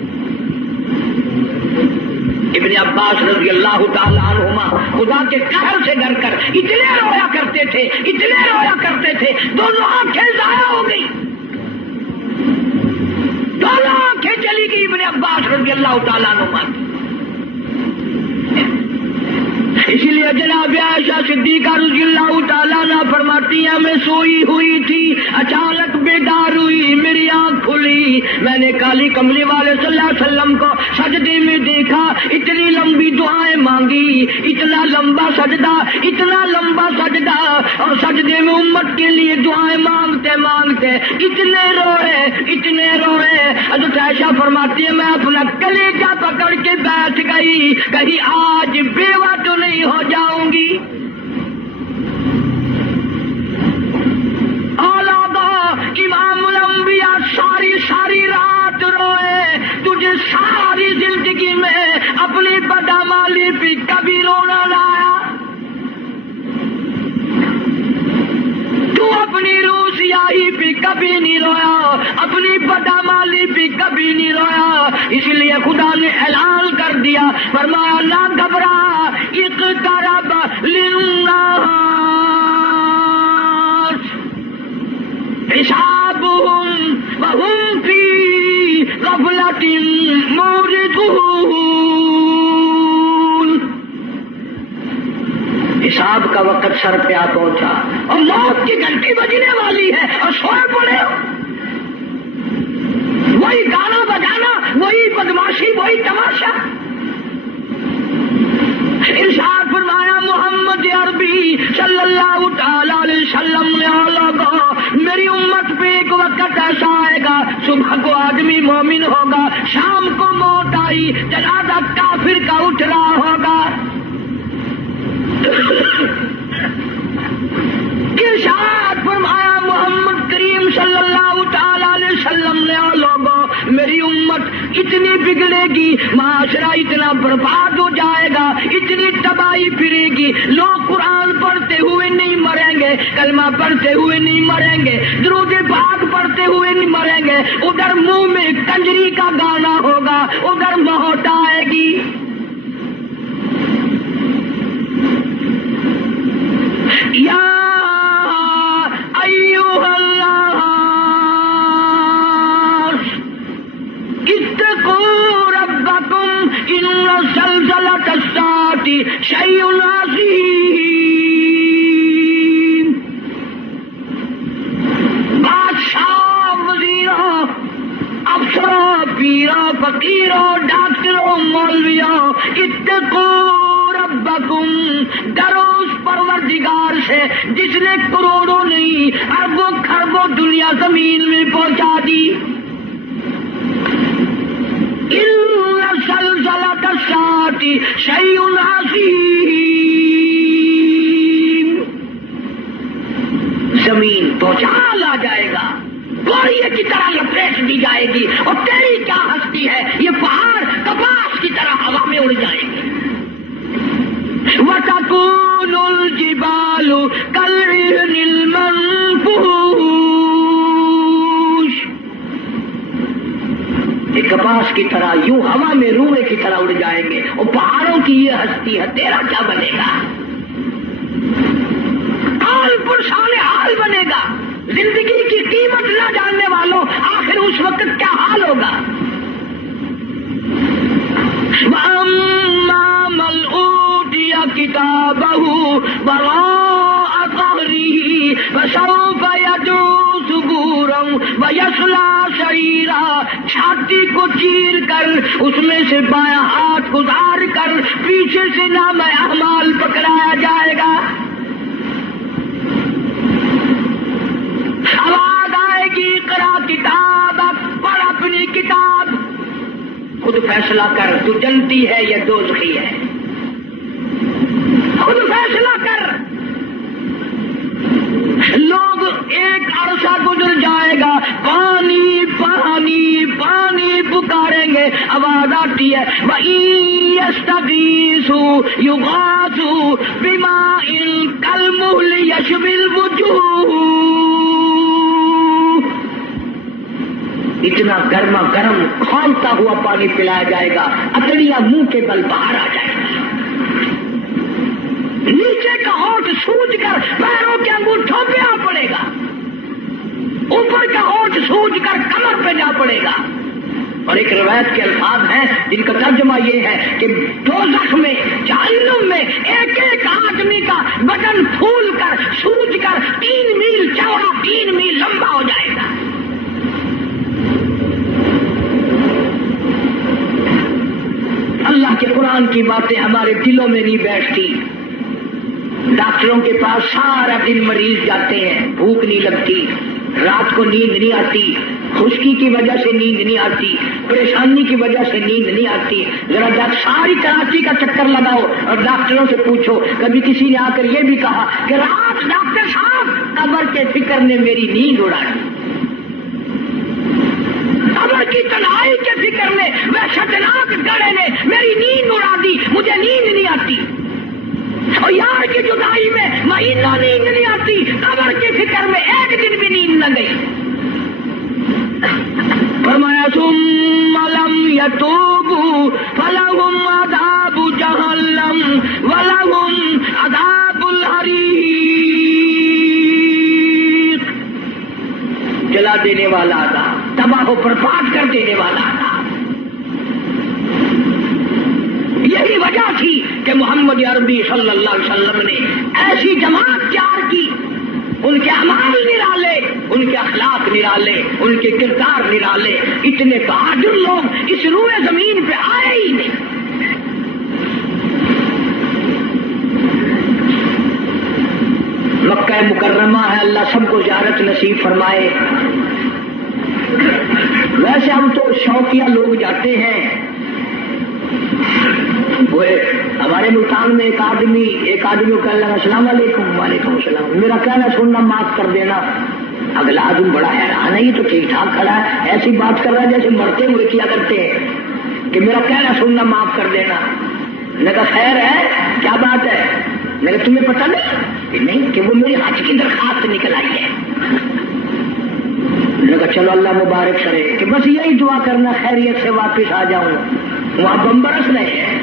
ابن عباس رضی اللہ تعالیٰ عنہما خدا کے قہر سے ڈر کر اتنے رویا کرتے تھے، اتنے رویا کرتے تھے، دونوں آنکھیں ضائع ہو گئی، دونوں آنکھیں چلی گئی ابن عباس رضی اللہ تعالیٰ عنہما. اسی لیے جناب عائشہ صدیقہ رضی اللہ تعالیٰ عنہ فرماتی ہیں میں سوئی ہوئی تھی، اچانک بیدار ہوئی، میری آنکھ کھلی، میں نے کالی کملی والے صلی اللہ علیہ وسلم کو سجدے میں دیکھا، اتنی لمبی دعائیں مانگی، اتنا لمبا سجدہ، اتنا لمبا سجدہ، اور سجدے میں امت کے لیے دعائیں مانگتے مانگتے اتنے روئے، اتنے روئے. حضرت عائشہ فرماتی ہے میں اپنا کلیجہ پکڑ کے بیٹھ گئی، کہیں آج بیوہ تو نہیں ہو جاؤں گی. امام الانبیاء ساری رات روئے. تجھے ساری زندگی میں اپنی بدعمالی پہ کبھی رونا نہ آیا؟ اپنی روسیائی پہ کبھی نہیں رویا، اپنی بدعمالی پہ کبھی نہیں رویا، اس لیے خدا نے اعلان کر دیا، فرمایا نہ گھبرا، اقترب للناس حسابهم وهم في غفلة معرضون۔ حساب کا وقت سر پہ آ پہنچا اور موت کی گھنٹی بجنے والی ہے اور سوئے پڑے ہو، وہی گانا بجانا، وہی بدماشی، وہی تماشا۔ ارشاد فرمایا محمد عربی صلی اللہ تعالی علیہ وسلم نے لوگوں، میری امت پہ ایک وقت ایسا آئے گا، صبح کو آدمی مومن ہوگا، شام کو موت آئی جنازہ کافر کا اٹھ رہا ہوگا۔ ارشاد فرمایا محمد کریم صلی اللہ تعالی علیہ وسلم نے لوگوں، میری امت اتنی بگڑے گی، معاشرہ اتنا برباد ہو جائے گا، اتنی تباہی پھرے گی، لوگ قرآن پڑھتے ہوئے نہیں مریں گے، کلمہ پڑھتے ہوئے نہیں مریں گے، درود پاک پڑھتے ہوئے نہیں مریں گے، ادھر منہ میں کنجری کا گانا ہوگا، ادھر موت آئے گی۔ یا ایھا الناس اتقوا ربکم ان زلزلۃ الساعۃ شیء عظیم۔ بادشاہ، وزیروں، افسروں، پیروں، فقیروں، ڈاکٹروں، مولویوں، اتقوا ربکم، ڈرو اس پروردگار سے جس نے کروڑوں نہیں اربوں خربوں دنیا زمین میں پہنچا دی۔ ان زلزلۃ الساعۃ شیء عظیم، زمین بھوچال آ جائے گا، گوریے کی طرح لپیٹ دی جائے گی، اور تیری کیا ہستی ہے، یہ پہاڑ کپاس کی طرح ہوا میں اڑ جائیں گے۔ وَتَكُونُ الْجِبَالُ كَالْعِهْنِ الْمَنفُوشِ، ایک کپاس کی طرح یوں ہوا میں روئے کی طرح اڑ جائیں گے، اور پہاڑوں کی یہ ہستی ہے، تیرا کیا بنے گا؟ حال پرشان حال بنے گا۔ زندگی کی قیمت نہ جاننے والوں آخر اس وقت کیا حال ہوگا؟ وَأَمَّا مَنْ أُوتِيَ كِتَابَهُ وَرَاءَ ظَهْرِهِ فَسَوْفَ يَدْعُو ثُبُورًا وَيَصْلَىٰ سَعِيرًا، چھاتی کو چیر کر اس میں سے بایاں ہاتھ گزار کر پیچھے سے نامہ اعمال پکڑایا جائے گا۔ آواز آئے گی، اقرا کتابک، پڑھ اپنی کتاب، خود فیصلہ کر، تو جنتی ہے یا دوزخی ہے، خود فیصلہ کر۔ لوگ ایک عرصہ گزر جائے گا، پانی پانی پانی پکاریں گے، آواز آتی ہے وَإِن يَسْتَغِيثُوا يُغَاثُوا بِمَاءٍ كَالْمُهْلِ يَشْوِي الْوُجُوهَ، اتنا گرما گرم کھولتا ہوا پانی پلایا جائے گا، اتڑیاں منہ کے بل باہر آ جائے گی، نیچے کا ہونٹ سوج کر پیروں کے انگوٹھوں پہ آ پڑے گا، اوپر کا ہونٹ سوج کر کمر پہ جا پڑے گا۔ اور ایک روایت کے الفاظ ہیں جن کا ترجمہ یہ ہے کہ دوزخ میں، جہنم میں ایک ایک آدمی کا بدن پھول کر سوج کر 3 میل چوڑا 3 میل لمبا ہو جائے گا۔ اللہ کے قرآن کی باتیں ہمارے دلوں میں نہیں بیٹھتی۔ ڈاکٹروں کے پاس سارا دن مریض جاتے ہیں، بھوک نہیں لگتی، رات کو نیند نہیں آتی، خشکی کی وجہ سے نیند نہیں آتی، پریشانی کی وجہ سے نیند نہیں آتی۔ ذرا ساری کراچی کا چکر لگاؤ اور ڈاکٹروں سے پوچھو، کبھی کسی نے آ کر یہ بھی کہا کہ رات ڈاکٹر صاحب قبر کے فکر نے میری نیند اڑا دی، قبر کی تنہائی کے فکر نے، وحشتناک گڑھے نے میری نیند اڑا دی، مجھے نیند نہیں آتی۔ اور یار کی جدائی میں مہینہ نیند نہیں آتی، قبر کی فکر میں ایک دن بھی نیند نہ گئی۔ فرمایا ثم لم يتوبوا فلهم عذاب جہنم ولهم عذاب الحریق۔ جلا دینے والا عذاب، تباہ و برباد کر دینے والا عذاب۔ یہی وجہ تھی کہ محمد عربی صلی اللہ علیہ وسلم نے ایسی جماعت تیار کی، ان کے اعمال نرالے، ان کے اخلاق نرالے، ان کے کردار نرالے، اتنے بہادر لوگ اس روئے زمین پہ آئے ہی نہیں۔ مکہ مکرمہ ہے، اللہ سب کو زیارت نصیب فرمائے۔ ویسے ہم تو شوقیہ لوگ جاتے ہیں۔ وہ ہمارے ملتان میں ایک آدمی کو کہنے لگا السلام علیکم، وعلیکم السلام، میرا کہنا سننا معاف کر دینا۔ اگلا آدمی بڑا حیران ہے، یہ تو ٹھیک ٹھاک کھڑا ہے، ایسی بات کر رہا ہے جیسے مرتے ہوئے کیا کرتے ہیں کہ میرا کہنا سننا معاف کر دینا۔ میں نے کہا خیر ہے، کیا بات ہے؟ میں نے تمہیں پتہ نہیں کہ وہ میری حج کی درخواست نکل آئی ہے۔ میں نے کہا چلو اللہ مبارک کرے، کہ بس یہی دعا کرنا خیریت سے واپس آ جاؤں۔ وہاں بم برس رہے ہیں۔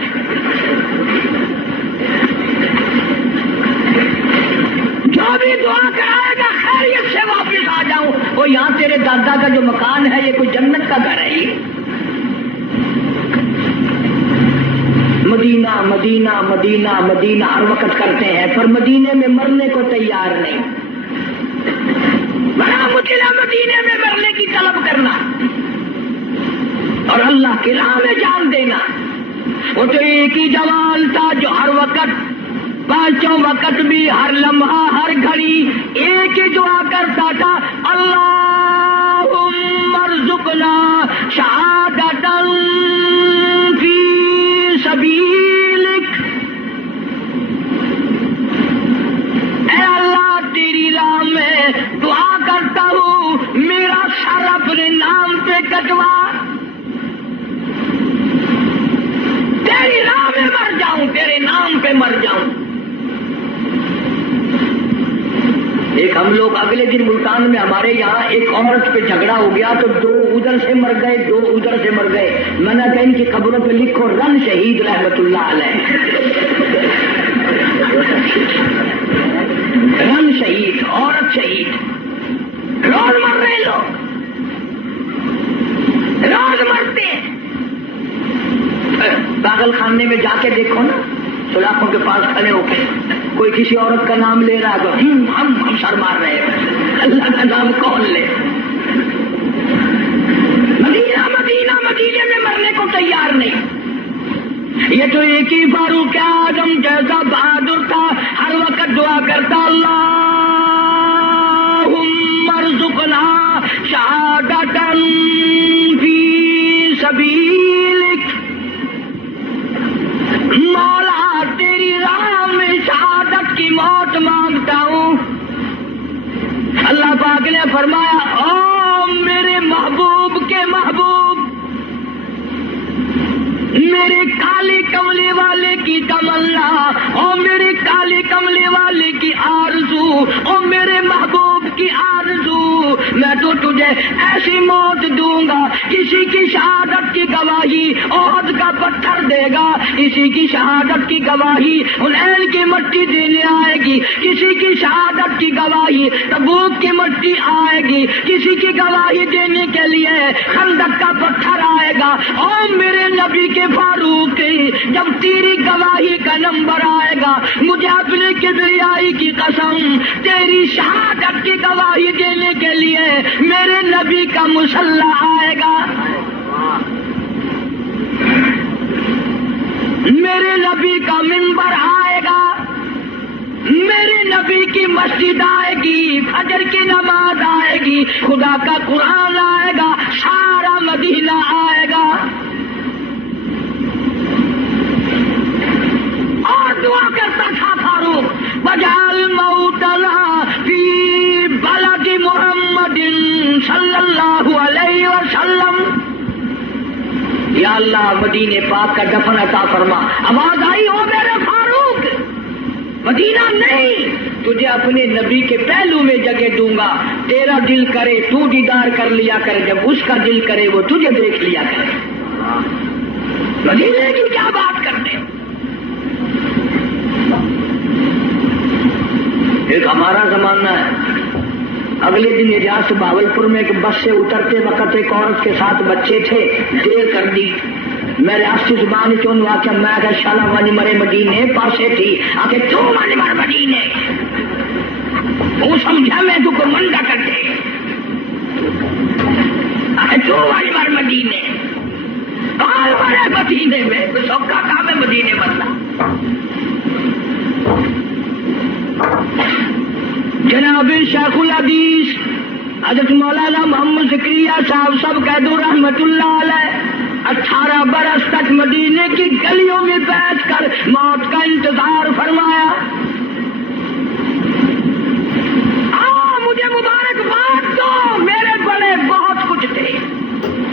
جو بھی دعا کرائے گا خیریت سے واپس آ جاؤں۔ وہ یہاں تیرے دادا کا جو مکان ہے یہ کوئی جنت کا گھر ہے یہ؟ مدینہ مدینہ مدینہ مدینہ ہر وقت کرتے ہیں، پر مدینے میں مرنے کو تیار نہیں۔ بڑا مشکل ہے مدینے میں مرنے کی طلب کرنا اور اللہ کی راہ میں جان دینا۔ وہ تو ایک ہی جوان تھا جو ہر وقت، پانچوں وقت بھی، ہر لمحہ، ہر گھڑی ایک ہی دعا کرتا تھا، اللہم ارزقنا شہادۃ فی سبیلک۔ اے اللہ تیری راہ میں دعا کرتا ہوں میرا سر اپنے نام پہ کٹوا، تیری راہ میں مر جاؤں، تیرے نام پہ مر جاؤں۔ ایک ہم لوگ اگلے دن ملتان میں ہمارے یہاں ایک عورت پہ جھگڑا ہو گیا تو دو ادھر سے مر گئے، دو ادھر سے مر گئے۔ میں نے کہا ان کی قبروں پہ لکھو رن شہید رحمت اللہ علیہ، رن شہید، عورت شہید۔ روز مر رہے لوگ، روز مرتے ہیں۔ پاگل خانے میں جا کے دیکھو نا، سلاخوں کے پاس کھڑے ہو کے کوئی کسی عورت کا نام لے رہا ہے تو ہم سر مار رہے ہیں، اللہ کا نام کون لے؟ مدینہ مدینہ مدینے میں مرنے کو تیار نہیں۔ یہ تو ایک ہی فاروق اعظم جیسا بہادر تھا، ہر وقت دعا کرتا اللہم ارزقنا شہادۃ فی سبیلک۔ مولا تیری راہ میں شہادت کی موت مانگتا ہوں۔ اللہ پاک نے فرمایا او میرے محبوب کے محبوب، میرے کالی کملی والے کی تمنا، او میرے کالی کملی والے کی آرزو، او میرے محبوب کی آرزو، میں تو تجھے ایسی موت دوں گا، کسی کی شہادت کی گواہی احد کا پتھر دے گا، کسی کی شہادت کی گواہی حنین کی مٹی دینے آئے گی، کسی کی شہادت کی گواہی تبوک کی مٹی آئے گی، کسی کی گواہی دینے کے لیے خندق کا پتھر آئے گا۔ او میرے نبی کے فاروق، جب تیری گواہی کا نمبر آئے گا، مجھے اپنے کبریائی کی قسم تیری شہادت کی گواہی دینے کے لیے میرے نبی کا مسلح آئے گا، میرے نبی کا منبر آئے گا، میرے نبی کی مسجد آئے گی، فجر کی نماز آئے گی، خدا کا قرآن آئے گا، سارا مدینہ آئے گا۔ اور دعا کرتا تھا فاروق وجعل موتنا فی بلد محمد صلی اللہ علیہ وسلم، یا اللہ مدینے پاک کا دفن عطا فرما۔ آواز آئی ہو میرے فاروق، مدینہ نہیں، تجھے اپنے نبی کے پہلو میں جگہ دوں گا، تیرا دل کرے تو دیدار کر لیا کر، جب اس کا دل کرے وہ تجھے دیکھ لیا کرے۔ مدینے کی کیا بات کرتے ہو؟ ایک ہمارا زمانہ ہے، اگلے دن اجاز بھاولپور میں ایک بس سے اترتے وقت ایک عورت کے ساتھ بچے تھے، دیر کر دی، میں ریاستی زبان چون واقعہ میں کہ شالا والی مرے مدینے پاسے تھی آکے تو والی مر مدینے وہ سمجھا میں تو کو منگا کرتے آکے تو والی مر مدینے کال مرے مدینے میں سوکا کام ہے مدینے بدلا۔ جناب شیخ الحدیث حضرت مولانا محمد زکریا صاحب سب کہہ دو رحمت اللہ علیہ 18 برس تک مدینے کی گلیوں میں بیٹھ کر موت کا انتظار فرمایا۔ مجھے مبارکباد دو، میرے بڑے بہت کچھ تھے،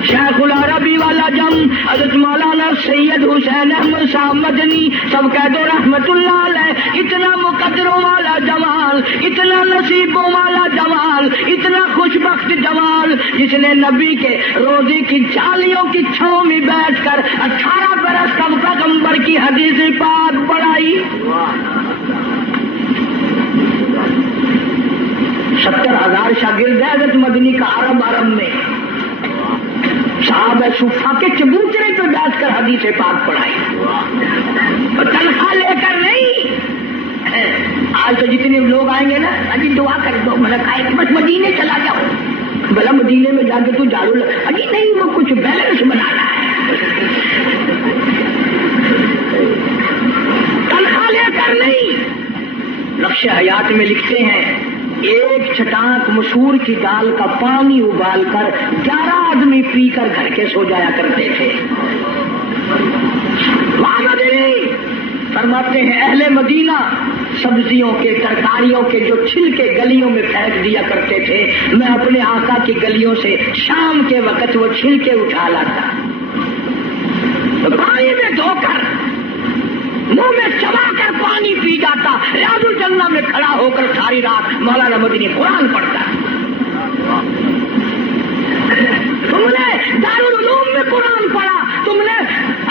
شیخ العربی والا جم حضرت مولانا سید حسین احمد صاحب مدنی سب کہہ دو رحمت اللہ علیہ، اتنا مقدروں والا جمال، اتنا نصیبوں والا جمال، اتنا خوش بخت جمال، جس نے نبی کے روزے کی جالیوں کی چھاؤں میں بیٹھ کر 18 برس تک پیغمبر کی حدیث پاک پڑھائی۔ 70,000 شاگرد حضرت مدنی کا عرب میں صحابہ صفا کے چبوترے پہ بیٹھ کر حدیث پاک پڑھائی، تنخواہ لے کر نہیں۔ آج تو جتنے لوگ آئیں گے نا اجی دعا کر دو، میں نے کہا کہ بس مدینے چلا جاؤ، بھلا مدینے میں جا کے تو جھاڑو اجی نہیں، وہ کچھ بیلنس بنانا ہے، تنخواہ لے کر نہیں۔ نقش حیات میں لکھتے ہیں ایک چھٹانک مسور کی دال کا پانی ابال کر 11 آدمی پی کر گھر کے سو جایا کرتے تھے۔ فرماتے ہیں اہل مدینہ سبزیوں کے ترکاریوں کے جو چھلکے گلیوں میں پھینک دیا کرتے تھے، میں اپنے آقا کی گلیوں سے شام کے وقت وہ چھلکے اٹھا لاتا، پانی میں دھو کر منہ میں چبا کر پانی پی جاتا، ریاض الجنہ میں کھڑا ہو کر ساری رات مولانا مدنی قرآن پڑھتا۔ تم نے دارالعلوم میں قرآن پڑھا، تم نے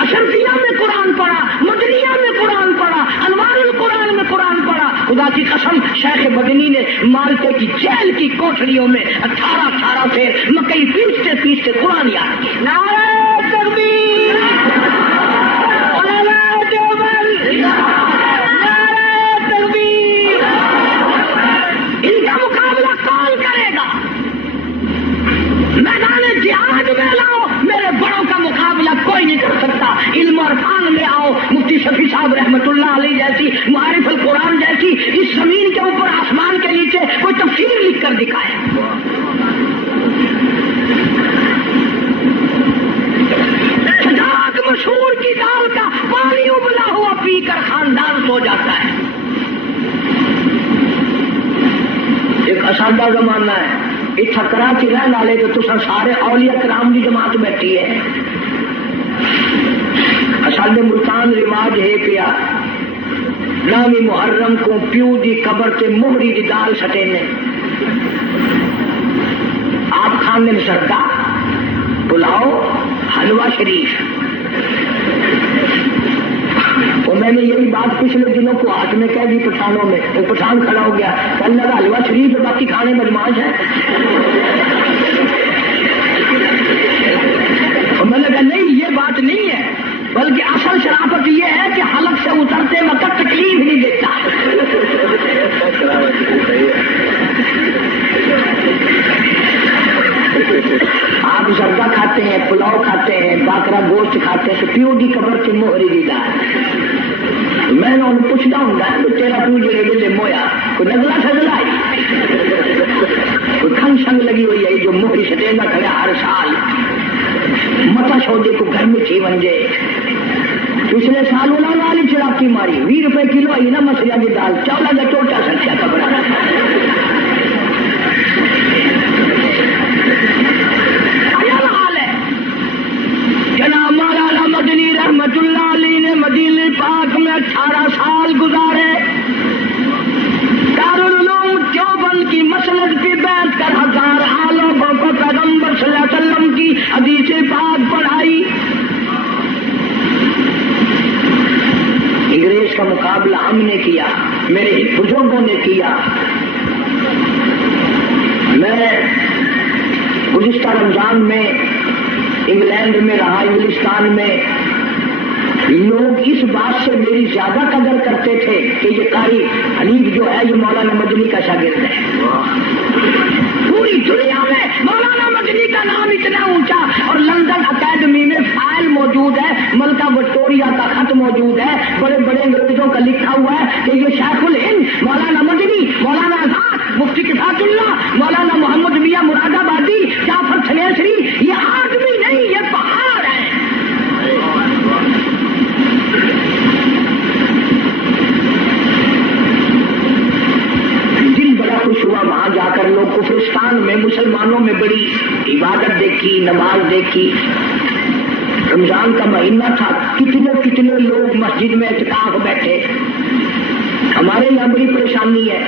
اشرفیہ میں قرآن پڑھا، مدنیہ میں قرآن پڑھا، انوار القرآن میں قرآن پڑھا۔ خدا کی قسم شیخ مدنی نے مالٹے کی جیل کی کوٹھریوں میں 18 سے مکئی پیستے پیستے قرآن یاد کیا۔ نعرہ تکبیر، ان کا مقابلہ کون کرے گا؟ میدان جہاد میں لاؤ، میرے بڑوں کا مقابلہ کوئی نہیں کر سکتا۔ علم اور فن میں آؤ، مفتی شفیع صاحب رحمت اللہ علیہ جیسی، معارف القرآن جیسی، اس زمین کے اوپر آسمان کے نیچے کوئی تفسیر لکھ کر دکھائے۔ مشہور کی دال کا پانی ابلا ہوا پی کر خاندان سو جاتا ہے۔ ایک اسادہ زمانہ ہے، اتنا کراچی رہن والے تو تسا سارے اولیاء کرام کی جماعت بیٹھی ہے۔ اسادے ملتان رواج ہے پیا نامی محرم کو پیو دی قبر تے موہری دی دال سٹے نے آپ کھانے میں سردا پلاؤ حلوہ شریف۔ اور میں نے یہی بات پچھلے دنوں کو ہاتھ میں کہہ دی پٹھانوں میں، ایک پٹھان کھڑا ہو گیا کہ اللہ کا حلوہ شریف ہے باقی کھانے بدماش ہے۔ اور میں نے کہا نہیں یہ بات نہیں ہے، بلکہ اصل شرافت یہ ہے کہ حلق سے اترتے وقت تکلیف نہیں دیتا۔ آپ زردہ کھاتے ہیں، پلاؤ کھاتے ہیں، باکرا گوشت کھاتے ہیں، تو پیو کی قبر سے موہری دی دال۔ میں نے انہوں پوچھنا ہوں تو تیرا پیو جو ویلے مویا کوئی نگلا سگلا ہے، کوئی کھنگ شنگ لگی ہوئی ہے جو موہری سٹینا کھڑا ہر سال متا سودے کو گھر میں تھی ونجے۔ پچھلے سال انہوں والی چڑاکی ماری 20 روپے کلو آئی نا مسریاں کی دال، چولا کا ٹوٹا سکتا کپڑا۔ جناب مولانا مدنی رحمت اللہ علیہ نے مدینے پاک میں 18 سال گزارے، کا مقابلہ ہم نے کیا، میرے بزرگوں نے کیا. میں گزشتہ رمضان میں انگلینڈ میں رہا، انگلستان میں. لوگ اس بات سے میری زیادہ قدر کرتے تھے کہ یہ قاری حنیف جو ہے یہ مولانا مدنی کا شاگرد ہے. پوری دنیا میں مولانا مدنی کا نام اتنا اونچا، اور لندن اکیڈمی میں فائل موجود ہے، ملکہ وکٹوریہ کا خط موجود ہے، بڑے بڑے انگریزوں کا لکھا ہوا ہے کہ یہ شیخ الہند مولانا مدنی، مولانا آزاد، مفتی کفایت اللہ، مولانا محمد میاں مراد آبادی، جعفر تھنیسری، یہ آدمی نہیں، یہ پہاڑ ہے. دل بڑا خوش ہوا وہاں جا کر. لوگ کفرستان میں مسلمانوں میں بڑی عبادت دیکھی، نماز دیکھی. رمضان کا مہینہ تھا، کتنے لوگ مسجد میں اعتکاف بیٹھے. ہمارے یہاں بڑی پریشانی ہے.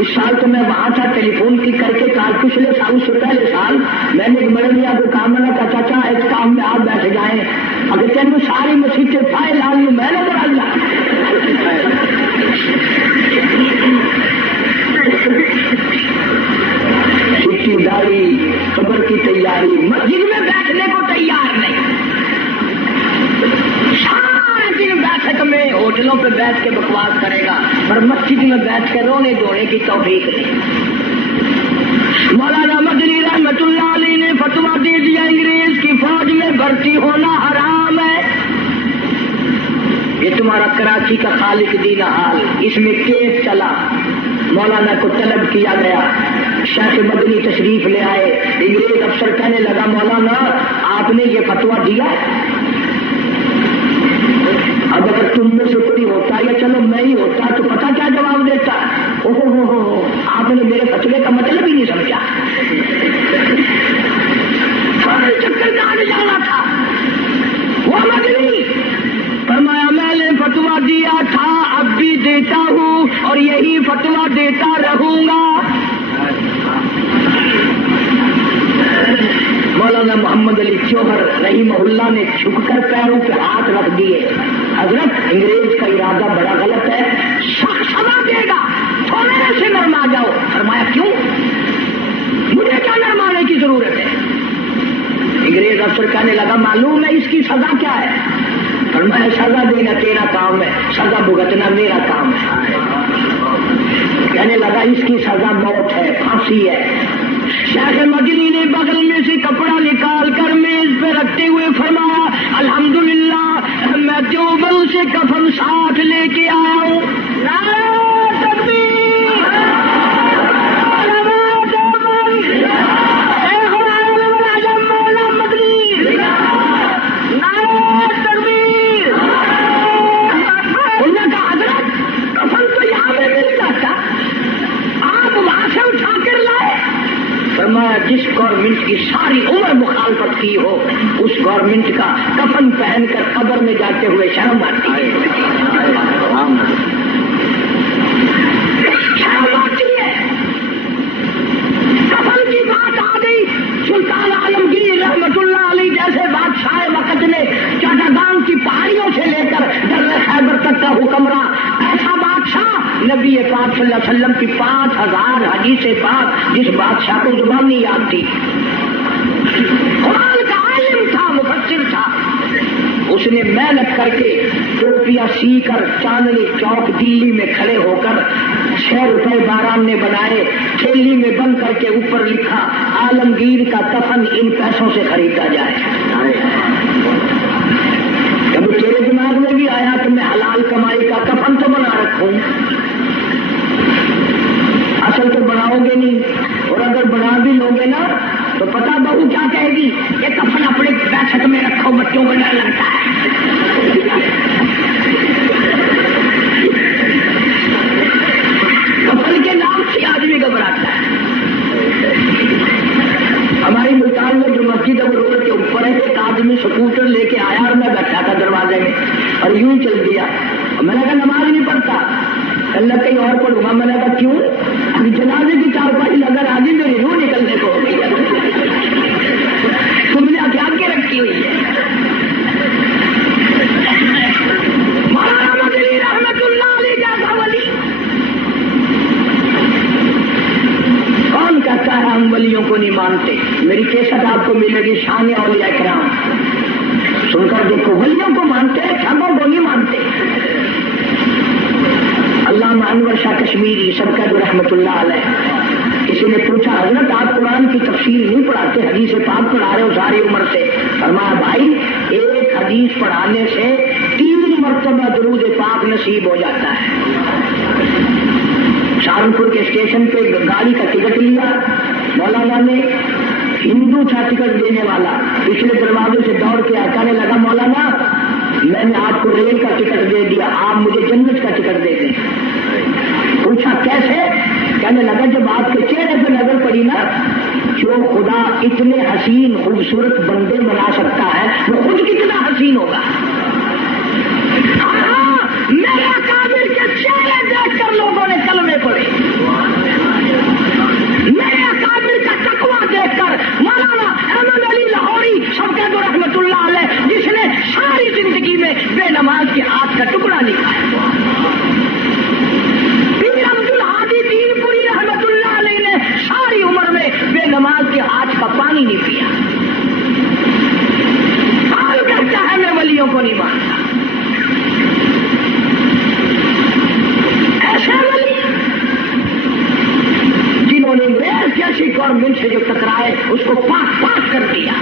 اس سال تو میں وہاں تھا، ٹیلی فون کی کر کے کہا، پچھلے سال سے پہلے سال میں نے بڑے میاں کو کہا، میں نے کہا چاچا اعتکاف میں آپ بیٹھ جائیں. اگر تین ساری مسیح کے فائل آ لوں میں نے بڑا چھٹی داڑھی خبر کی تیاری، مسجد میں بیٹھنے کو تیار نہیں. سارے دن بیٹھک میں ہوٹلوں پہ بیٹھ کے بکواس کرے گا، پر مسجد میں بیٹھ کے رونے دھونے کی توفیق نہیں. مولانا مدنی رحمت اللہ علیہ نے فتویٰ دے دیا انگریز کی فوج میں بھرتی ہونا حرام ہے. یہ تمہارا کراچی کا خالق دین حال، اس میں کیس چلا، مولانا کو طلب کیا گیا، شیخ مدنی تشریف لے آئے. انگریز افسر کہنے لگا، مولانا آپ نے یہ فتویٰ دیا؟ اب اگر تم میں سے کوئی ہوتا یا چلو میں ہی ہوتا تو پتہ کیا جواب دیتا. اوہ آپ نے میرے فتوے کا مطلب ہی نہیں سمجھا. سارے چکر کاٹ جانا تھا. وہ مدنی فرمایا میں نے فتویٰ دیا تھا، اب بھی دیتا ہوں اور یہی فتویٰ دیتا رہوں گا. مولانا محمد علی جوہر رحمہ اللہ نے جھک کر پیروں پہ ہاتھ رکھ دیے. حضرت انگریز کا ارادہ بڑا غلط ہے، سزا دے گا، تھوڑے سے نرما جاؤ. فرمایا کیوں؟ مجھے کیا نرمانے کی ضرورت ہے؟ انگریز افسر کہنے لگا، معلوم ہے اس کی سزا کیا ہے؟ فرمایا سزا دینا تیرا کام ہے، سزا بھگتنا میرا کام ہے. کہنے لگا اس کی سزا موت ہے، پھانسی ہے. شیخ مدنی نے بغل میں سے کپڑا نکال کر میز پہ رکھتے ہوئے فرمایا، الحمدللہ میں دیوبند سے کفن ساتھ لے کے آیا ہوں. نعرہ تکبیر، علماء دیوبند، شیخ العالم اعظم مولانا مدنی، نعرہ تکبیر. انہوں نے کہا حضرت کفن تو یہاں پہ مل جاتا، آپ وہاں سے اٹھا کر لائے. فرمایا جس گورنمنٹ کی ساری عمر مخالفت کی ہو اس گورنمنٹ کا کفن پہن کر قبر میں جاتے ہوئے شرم آتی ہے. شرم آتی ہے. کفن کی بات آ گئی، سلطان عالمگیر رحمت اللہ علیہ جیسے بادشاہ وقت نے چٹاگان کی پہاڑیوں سے لے کر در خیبر تک کا حکمراں، ایسا بادشاہ نبی پاک صلی اللہ علیہ وسلم کی 5000 حدیث پاک جس بادشاہ کو زبان نہیں یاد تھی، قرآن کا عالم تھا، مفسر تھا، اس نے محنت کر کے ٹوپیاں سی کر چاندنی چوک دلی میں کھڑے ہو کر 6 روپے باران نے بنائے، تھیلی میں بند کر کے اوپر لکھا عالمگیر کا کفن ان پیسوں سے خریدا جائے. کبھی تیرے دماغ میں بھی آیا کہ میں حلال کمائی کا کفن تو بنا رکھوں؟ اصل تو بناؤ گے نہیں، اور اگر بنا بھی لوگے نا تو پتا بہو کیا کہے گی، یہ کفن اپنے بیٹھک میں رکھو، بچوں کو ڈر لگتا ہے. کفن کے نام سے آدمی گھبراتا ہے. ہماری ملتان میں جو مسجد اب روڈ کے اوپر ہے، ایک آدمی سکوٹر لے کے آیا اور میں بیٹھا تھا دروازے میں اور یوں ہی چل دیا. میں نے کہا نماز نہیں پڑھتا، اللہ کہیں اور پڑھوں گا. میں نے کہا کیوں؟ جنازے کی چارپائی لگا آدمی میری روح نکلنے کو ہو گئی ہے، تم نے کیا کے رکھی ہوئی ہے. مولانا مدنی رحمت لگی شان اولیاء کرام. سن کر دیکھو ولیوں کو مانتے ہیں, ٹھگوں کو نہیں مانتے. علامہ انور شاہ کشمیری سرکت رحمۃ اللہ علیہ, کسی نے پوچھا حضرت آپ قرآن کی تفسیر نہیں پڑھاتے, حدیث پاک پڑھا رہے ہو ساری عمر سے؟ فرمایا بھائی ایک حدیث پڑھانے سے 3 مرتبہ درود پاک نصیب ہو جاتا ہے. سہارنپور کے اسٹیشن پہ گاڑی کا ٹکٹ لیا مولانا نے, ہندو تھا ٹکٹ دینے والا, پچھلے دروازے سے دوڑ کے کہنے لگا مولانا میں نے آپ کو ریل کا ٹکٹ دے دیا, آپ مجھے جنت کا ٹکٹ دے دیں. پوچھا کیسے؟ کہنے لگا جب آپ کے چہرے پہ نظر پڑی نا, جو خدا اتنے حسین خوبصورت بندے بنا سکتا ہے وہ خود کتنا حسین ہوگا. میرے کابر کے چہرے دیکھ کر لوگوں نے کلمے پڑھے, میرے کابر کا تقویٰ دیکھ کر مولانا احمد علی لاہوری شوکت رحمۃ اللہ علیہ, جس نے ساری زندگی میں بے نماز کے ہاتھ کا ٹکڑا نہیں کھایا, پیر عبد الحادی دین پوری رحمۃ اللہ علیہ نے ساری عمر میں بے نماز کے ہاتھ کا پانی نہیں پیا. حال کہتا ہے میں ولیوں کو نہیں مانتا. ایسے ولی جنہوں نے انگریز جیسی گورنمنٹ سے جو ٹکرائے اس کو پاک پاک کر دیا.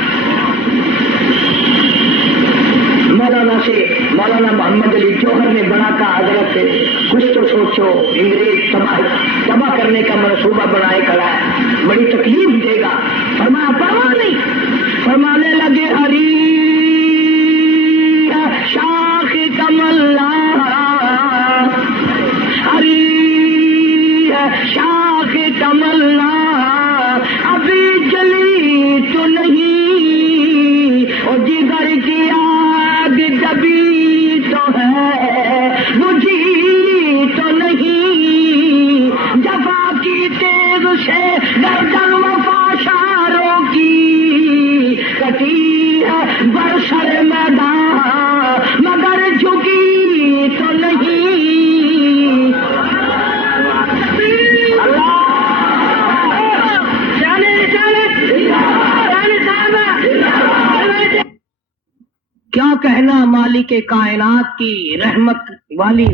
مولانا محمد علی جوہر نے بنا کہا حضرت کچھ تو سوچو, انگریز تباہ کرنے کا منصوبہ بنائے کھڑا ہے, بڑی تکلیف دے گا. فرمایا پرواہ نہیں. فرمانے لگے ہری شاخ کمل, ہری شاخ کمل ابھی جلی تو نہیں, اور جگر کی آگ دبی تو ہے بجھی تو نہیں, جفا کی تیز سے گردن وفاشاروں کی کٹی ہے برسر میدان مگر جھکی تو نہیں. کیا کہنا مالک کائنات کی رحمت والی